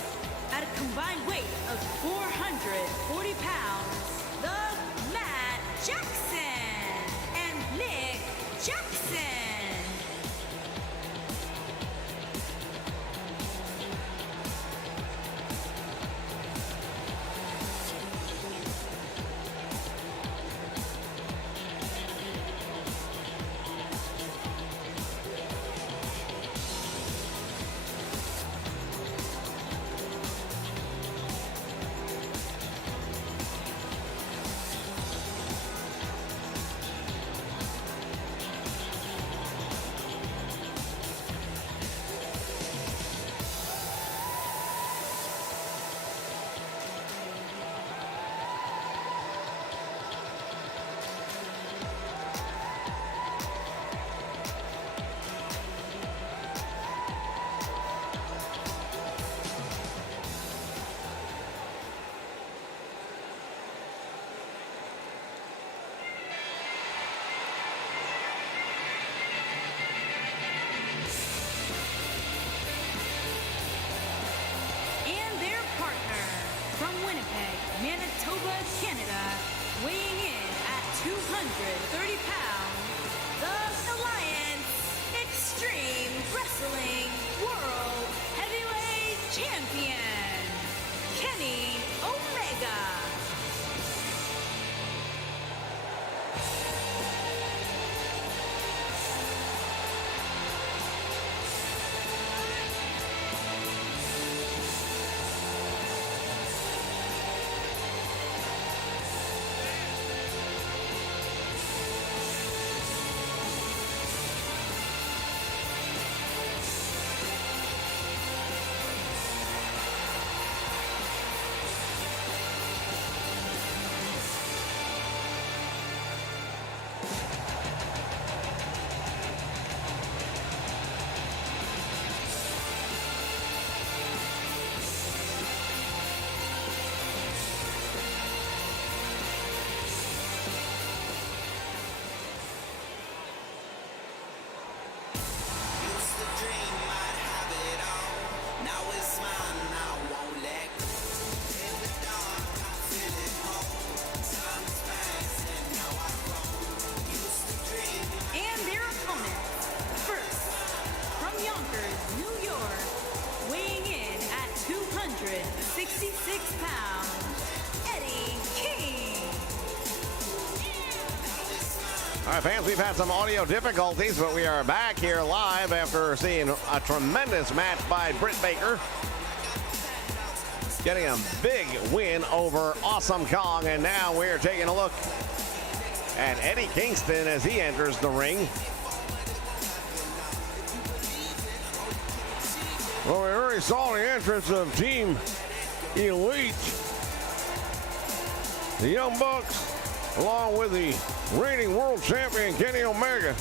at a combined weight of 440 pounds, the Matt Jackson and Nick Jackson. Manitoba, Canada, weighing in at 230 pounds, the Alliance Extreme Wrestling World Heavyweight Champion, Kenny Omega. All right, fans, we've had some audio difficulties, but we are back here live after seeing a tremendous match by Britt Baker. Getting a big win over Awesome Kong, and now we're taking a look at Eddie Kingston as he enters the ring. Well, we already saw the entrance of Team Elite. The Young Bucks, along with the reigning world champion Kenny Omega.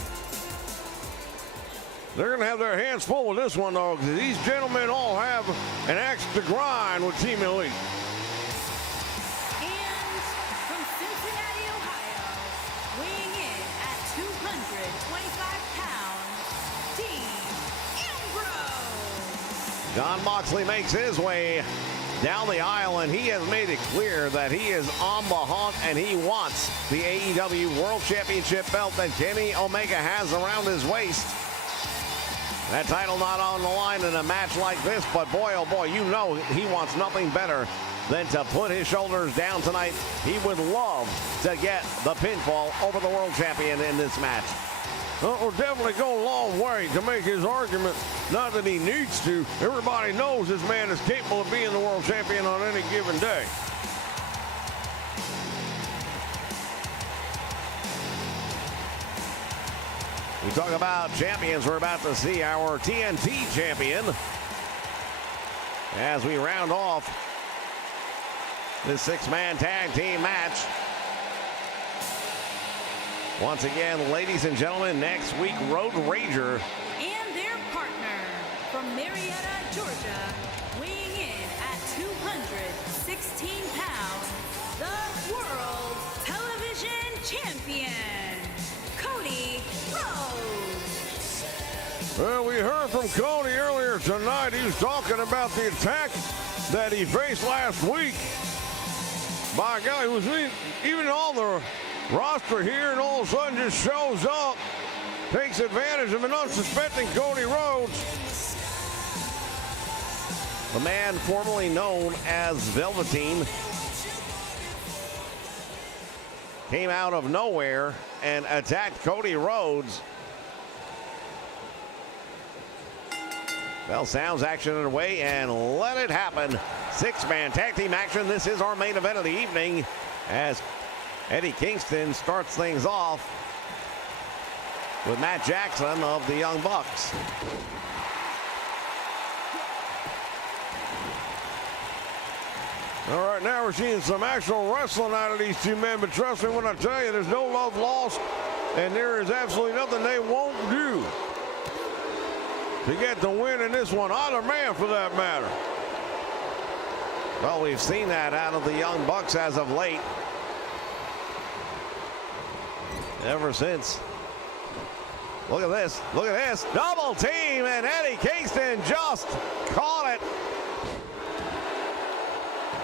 They're going to have their hands full with this one, though, because these gentlemen all have an axe to grind with Team Elite. And from Cincinnati, Ohio, weighing in at 225 pounds, Dean Ambrose. Jon Moxley makes his way down the aisle, and he has made it clear that he is on the hunt and he wants the AEW World Championship belt that Kenny Omega has around his waist. That title not on the line in a match like this, but boy, oh boy, you know he wants nothing better than to put his shoulders down tonight. He would love to get the pinfall over the world champion in this match. Well, we'll definitely go a long way to make his argument. Not that he needs to. Everybody knows this man is capable of being the world champion on any given day. We talk about champions. We're about to see our TNT champion as we round off this six-man tag team match. Once again, ladies and gentlemen, next week, Road Rager. And their partner from Marietta, Georgia, weighing in at 216 pounds, the World Television Champion, Cody Rhodes. Well, we heard from Cody earlier tonight. He was talking about the attack that he faced last week by a guy who was even on the roster here, and all of a sudden just shows up, takes advantage of an unsuspecting Cody Rhodes. The man formerly known as Velveteen came out of nowhere and attacked Cody Rhodes. Well, sounds action underway, and let it happen. Six-man tag team action. This is our main event of the evening as Eddie Kingston starts things off with Matt Jackson of the Young Bucks. All right, now we're seeing some actual wrestling out of these two men, but trust me when I tell you, there's no love lost, and there is absolutely nothing they won't do to get the win in this one, either man for that matter. Well, we've seen that out of the Young Bucks as of late. Ever since. Look at this. Look at this. Double team, and Eddie Kingston just caught it.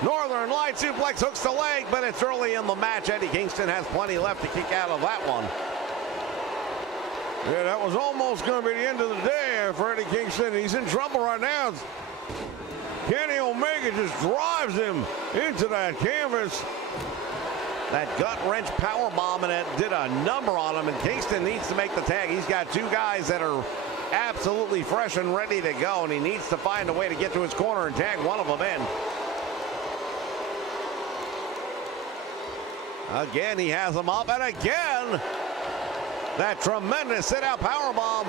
Northern Light suplex hooks the leg, but it's early in the match. Eddie Kingston has plenty left to kick out of that one. Yeah, that was almost going to be the end of the day for Eddie Kingston. He's in trouble right now. Kenny Omega just drives him into that canvas. That gut-wrench powerbomb, and it did a number on him, and Kingston needs to make the tag. He's got two guys that are absolutely fresh and ready to go, and he needs to find a way to get to his corner and tag one of them in. Again, he has him up, and again, that tremendous sit-out powerbomb.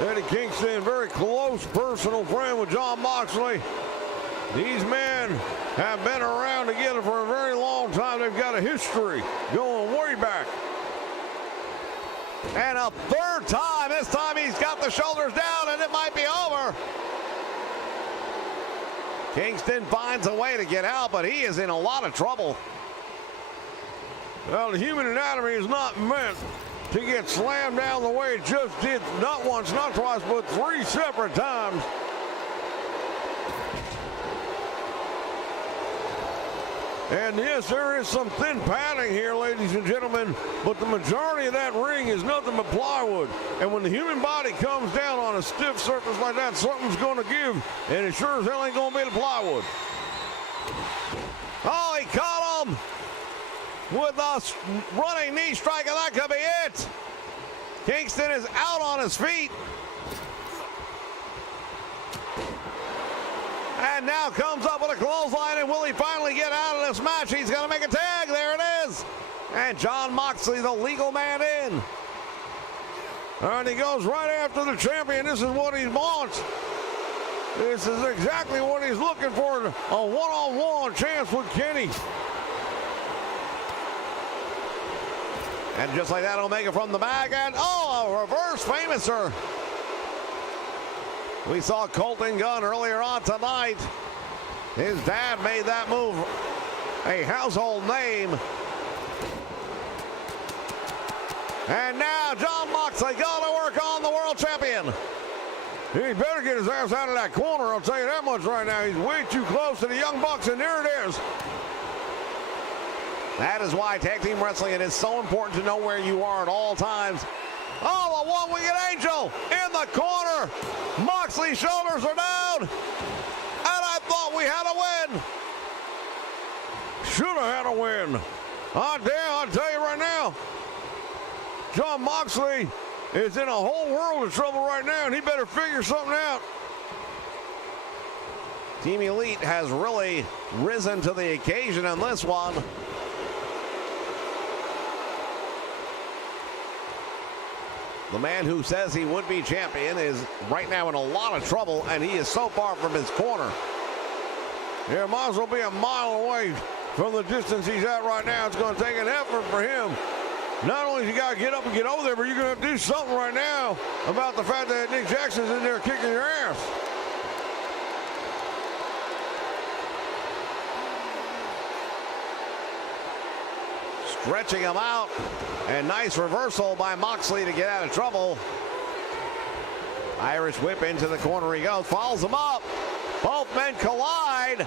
Eddie Kingston, very close personal friend with Jon Moxley. These men have been around together for a very long time. They've got a history going way back. And a third time. This time he's got the shoulders down, and it might be over. Kingston finds a way to get out, but he is in a lot of trouble. Well, the human anatomy is not meant to get slammed down the way it just did, not once, not twice, but three separate times. And yes, there is some thin padding here, ladies and gentlemen, but the majority of that ring is nothing but plywood. And when the human body comes down on a stiff surface like that, something's going to give, and it sure as hell ain't going to be the plywood. Oh, he caught him with a running knee strike, and that could be it. Kingston is out on his feet. And now comes up with a clothesline, and will he finally get out of this match? He's going to make a tag. There it is. And Jon Moxley, the legal man, in. And he goes right after the champion. This is what he wants. This is exactly what he's looking for, a one-on-one chance with Kenny. And just like that, Omega from the back, and oh, a reverse famouser. We saw Colton Gunn earlier on tonight. His dad made that move a household name. And now Jon Moxley going to work on the world champion. He better get his ass out of that corner, I'll tell you that much right now. He's way too close to the Young Bucks, and there it is. That is why tag team wrestling, it is so important to know where you are at all times. Oh, a one-winged angel in the corner. Moxley's shoulders are down. And I thought we had a win. Should have had a win. I'll tell you right now, Jon Moxley is in a whole world of trouble right now, and he better figure something out. Team Elite has really risen to the occasion on this one. The man who says he would be champion is right now in a lot of trouble, and he is so far from his corner. Yeah, might as well be a mile away from the distance he's at right now. It's going to take an effort for him. Not only has he got to get up and get over there, but you're going to have to do something right now about the fact that Nick Jackson's in there kicking your ass. stretching him out. And nice reversal by Moxley to get out of trouble. Irish whip into the corner he goes. Follows him up. Both men collide.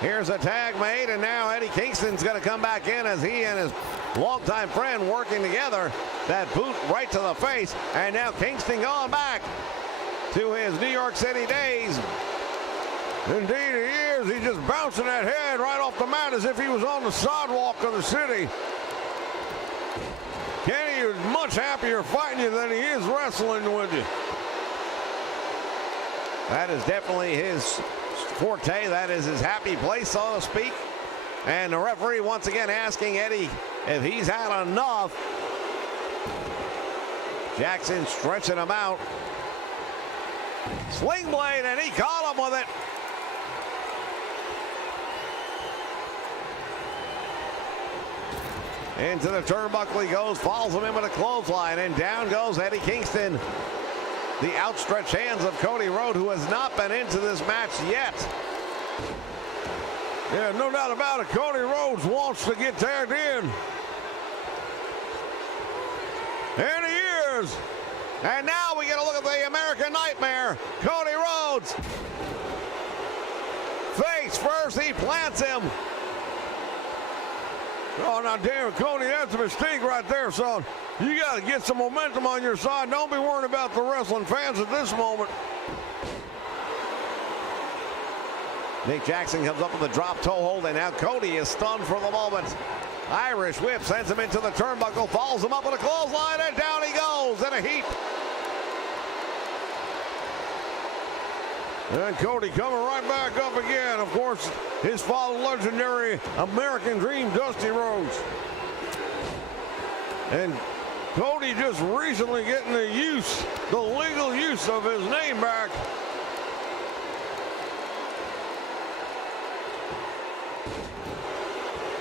Here's a tag made, and now Eddie Kingston's going to come back in as he and his longtime friend working together. That boot right to the face, and now Kingston going back to his New York City days. Indeed he is. He's just bouncing that head right off the mat as if he was on the sidewalk of the city. Kenny is much happier fighting you than he is wrestling with you. That is definitely his forte. That is his happy place, so to speak. And the referee once again asking Eddie if he's had enough. Jackson stretching him out. Sling blade, and he caught him with it. Into the turnbuckle he goes, follows him in with a clothesline, and down goes Eddie Kingston. The outstretched hands of Cody Rhodes, who has not been into this match yet. Yeah, no doubt about it. Cody Rhodes wants to get tagged in. And he is. And now we get a look at the American Nightmare. Cody Rhodes. Face first, he plants him. Oh, now damn it, Cody, that's a mistake right there, son. You got to get some momentum on your side. Don't be worrying about the wrestling fans at this moment. Nick Jackson comes up with a drop toe hold, and now Cody is stunned for the moment. Irish whip sends him into the turnbuckle, follows him up with a clothesline, and down he goes in a heap. And Cody coming right back up again. Of course, his father, legendary American Dream, Dusty Rhodes. And Cody just recently getting the legal use of his name back.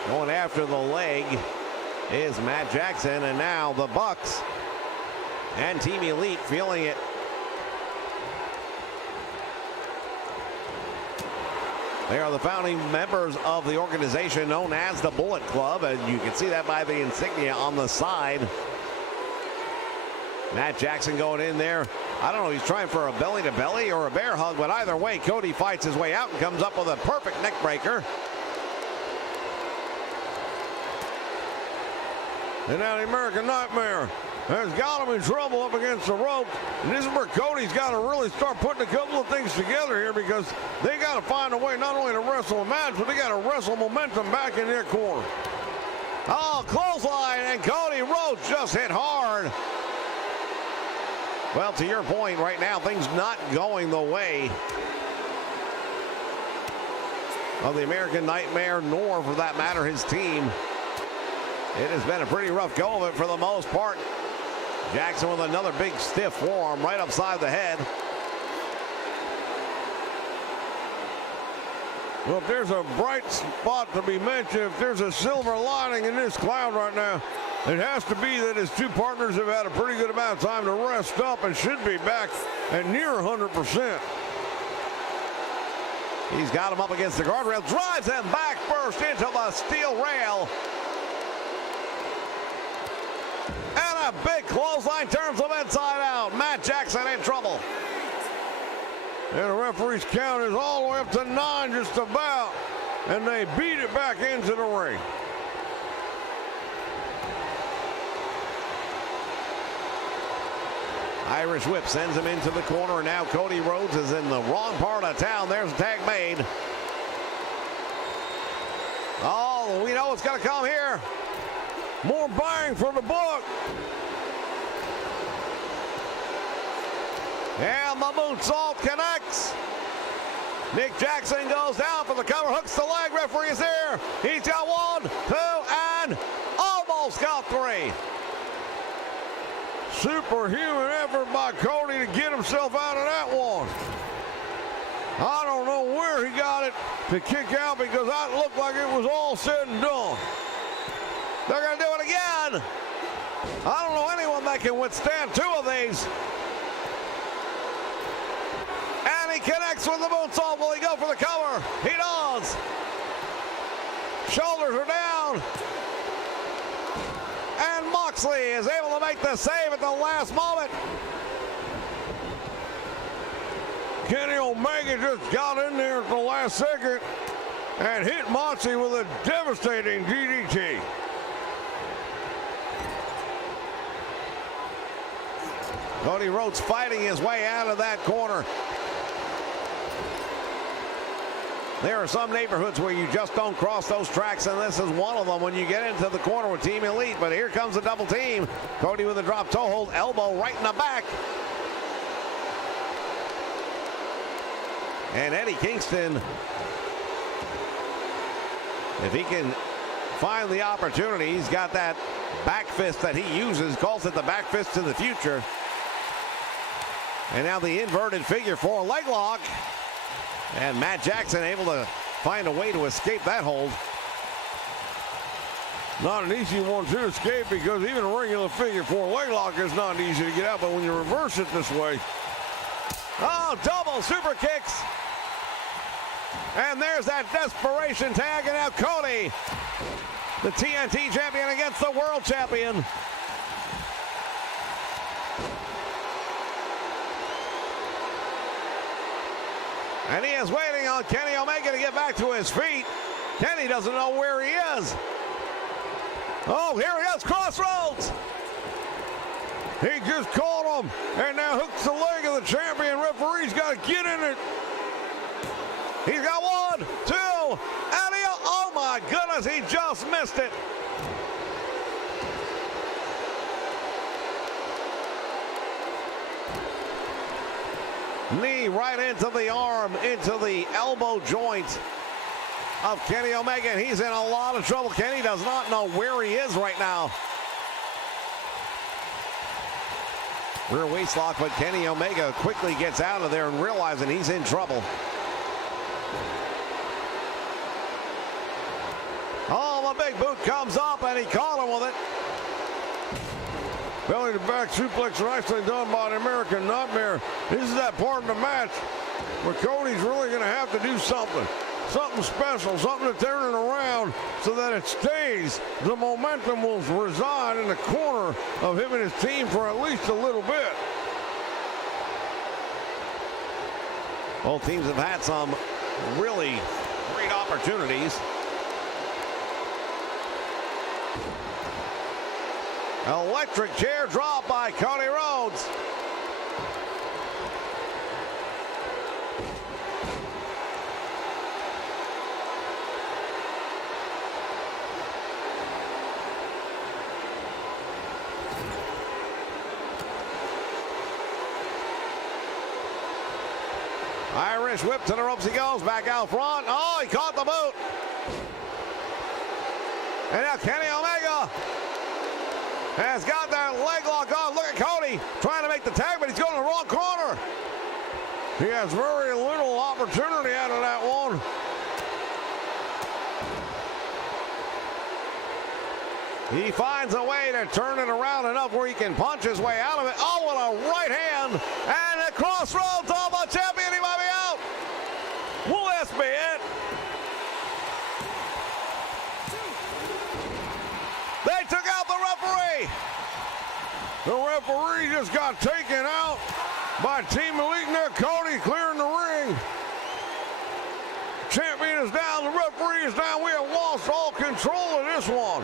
Going after the leg is Matt Jackson, and now the Bucks and Team Elite feeling it. They are the founding members of the organization known as the Bullet Club, and you can see that by the insignia on the side. Matt Jackson going in there. I don't know, he's trying for a belly-to-belly or a bear hug, but either way, Cody fights his way out and comes up with a perfect neck breaker. And now the American Nightmare has got him in trouble up against the rope. And this is where Cody's got to really start putting a couple of things together here, because they got to find a way not only to wrestle a match, but they got to wrestle momentum back in their corner. Oh, clothesline, and Cody Rhodes just hit hard. Well, to your point, right now, things not going the way of the American Nightmare, nor, for that matter, his team. It has been a pretty rough go of it for the most part. Jackson with another big stiff forearm right upside the head. Well, if there's a bright spot to be mentioned, if there's a silver lining in this cloud right now, it has to be that his two partners have had a pretty good amount of time to rest up and should be back at near 100%. He's got him up against the guardrail, drives him back first into the steel rail. And a big clothesline turns him inside out. Matt Jackson in trouble. And the referee's count is all the way up to 9 just about. And they beat it back into the ring. Irish whip sends him into the corner. Now Cody Rhodes is in the wrong part of town. There's a tag made. Oh, we know what's going to come here. More bang for the buck. And the moonsault connects. Nick Jackson goes down for the cover, hooks the leg. Referee is there. He's got 1, 2, and almost got 3. Superhuman effort by Cody to get himself out of that one. I don't know where he got it to kick out, because that looked like it was all said and done. They're going to do it again. I don't know anyone that can withstand 2 of these. And he connects with the moonsault. Will he go for the cover? He does. shoulders are down. And Moxley is able to make the save at the last moment. Kenny Omega just got in there at the last second and hit Moxley with a devastating DDT. Cody Rhodes fighting his way out of that corner. There are some neighborhoods where you just don't cross those tracks, and this is one of them when you get into the corner with Team Elite. But here comes a double team. Cody with a drop toe hold, elbow right in the back. And Eddie Kingston, if he can find the opportunity, he's got that back fist that he uses, calls it the back fist to the future. And now the inverted figure four leg lock. And Matt Jackson able to find a way to escape that hold. Not an easy one to escape, because even a regular figure four leg lock is not easy to get out, but when you reverse it this way. Oh, double super kicks. And there's that desperation tag, and now Cody, the TNT champion against the world champion. And he is waiting on Kenny Omega to get back to his feet. Kenny doesn't know where he is. Oh, here he is, Crossroads. He just caught him and now hooks the leg of the champion. Referee's got to get in it. He's got 1, 2, and oh my goodness, he just missed it. Knee right into the arm, into the elbow joint of Kenny Omega, and he's in a lot of trouble. Kenny does not know where he is right now. Rear waist lock, but Kenny Omega quickly gets out of there and realizing he's in trouble. Oh, the big boot comes up, and he caught him with it. Belly to back suplex nicely done by the American Nightmare. This is that part of the match where Cody's really going to have to do something special, something to turn it around so that it stays. The momentum will reside in the corner of him and his team for at least a little bit. Both teams have had some really great opportunities. Electric chair drop by Cody Rhodes. Irish whip to the ropes he goes, back out front. Oh, he caught the boot. And now Kenny Omega has got that leg lock on. Look at Cody trying to make the tag, but he's going to the wrong corner. He has very little opportunity out of that one. He finds a way to turn it around enough where he can punch his way out of it. Oh, with a right hand. And the Crossroads Alpha champion, he might be out. Will this be it? They took out the referee. The referee just got taken out by Team Elite. Now Cody clearing the ring. Champion is down. The referee is down. We have lost all control of this one.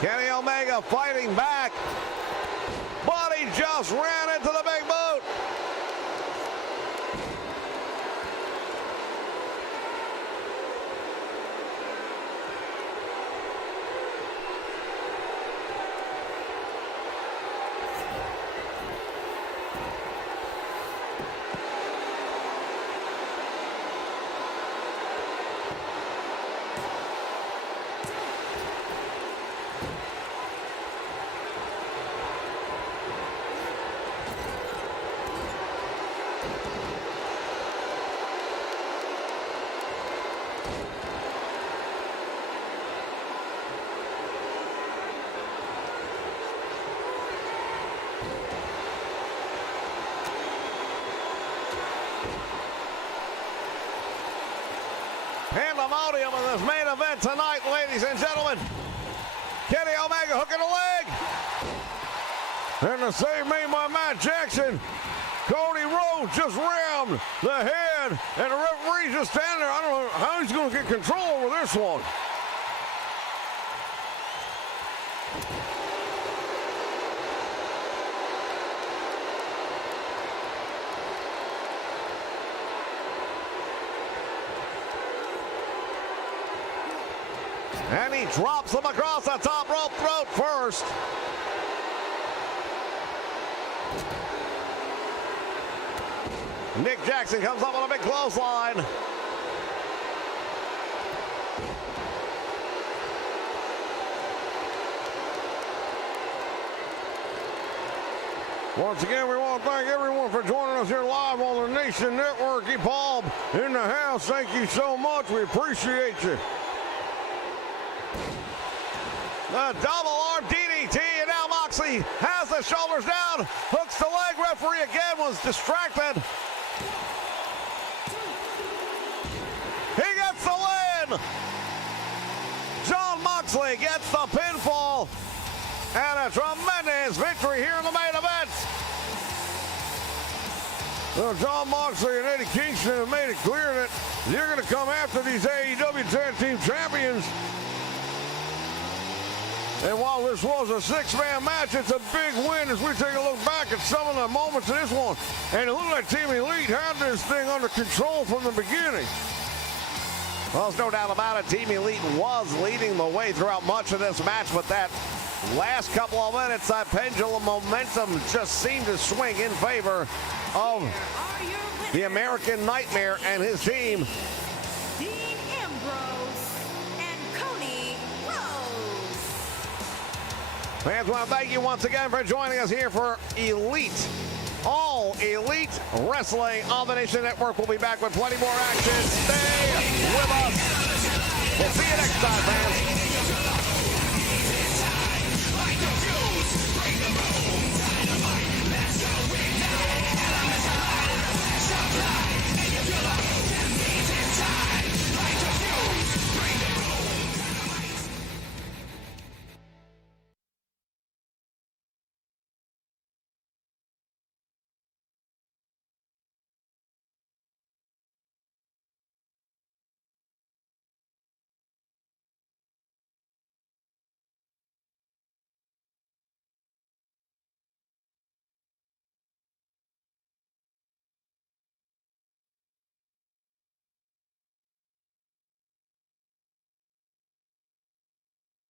Kenny Omega fighting back, but he just ran into the big boot. Pandemonium in this main event tonight, ladies and gentlemen. Kenny Omega hooking a leg. And the save made by Matt Jackson. Cody Rhodes just rammed the head, and the referee just standing there. I don't know how he's going to get control over this one. And he drops him across the top rope throat first. Nick Jackson comes up on a big clothesline. Once again, we want to thank everyone for joining us here live on the Nation Network. Paul in the house, thank you so much. We appreciate you. The double arm DDT, and now Moxley has the shoulders down, hooks the leg. Referee again was distracted. He gets the win. Jon Moxley gets the pinfall, and a tremendous victory here in the main event. Well, Jon Moxley and Eddie Kingston have made it clear that you're going to come after these AEW Tag Team Champions. And while this was a six-man match, it's a big win as we take a look back at some of the moments of this one. And it looked like Team Elite had this thing under control from the beginning. Well, there's no doubt about it. Team Elite was leading the way throughout much of this match, but that last couple of minutes, that pendulum momentum just seemed to swing in favor of the American Nightmare and his team. Dean Ambrose and Cody Rhodes. Fans, want to thank you once again for joining us here for Elite. All Elite Wrestling on the Nation Network. We'll be back with plenty more action. Stay with us. We'll see you next time, fans.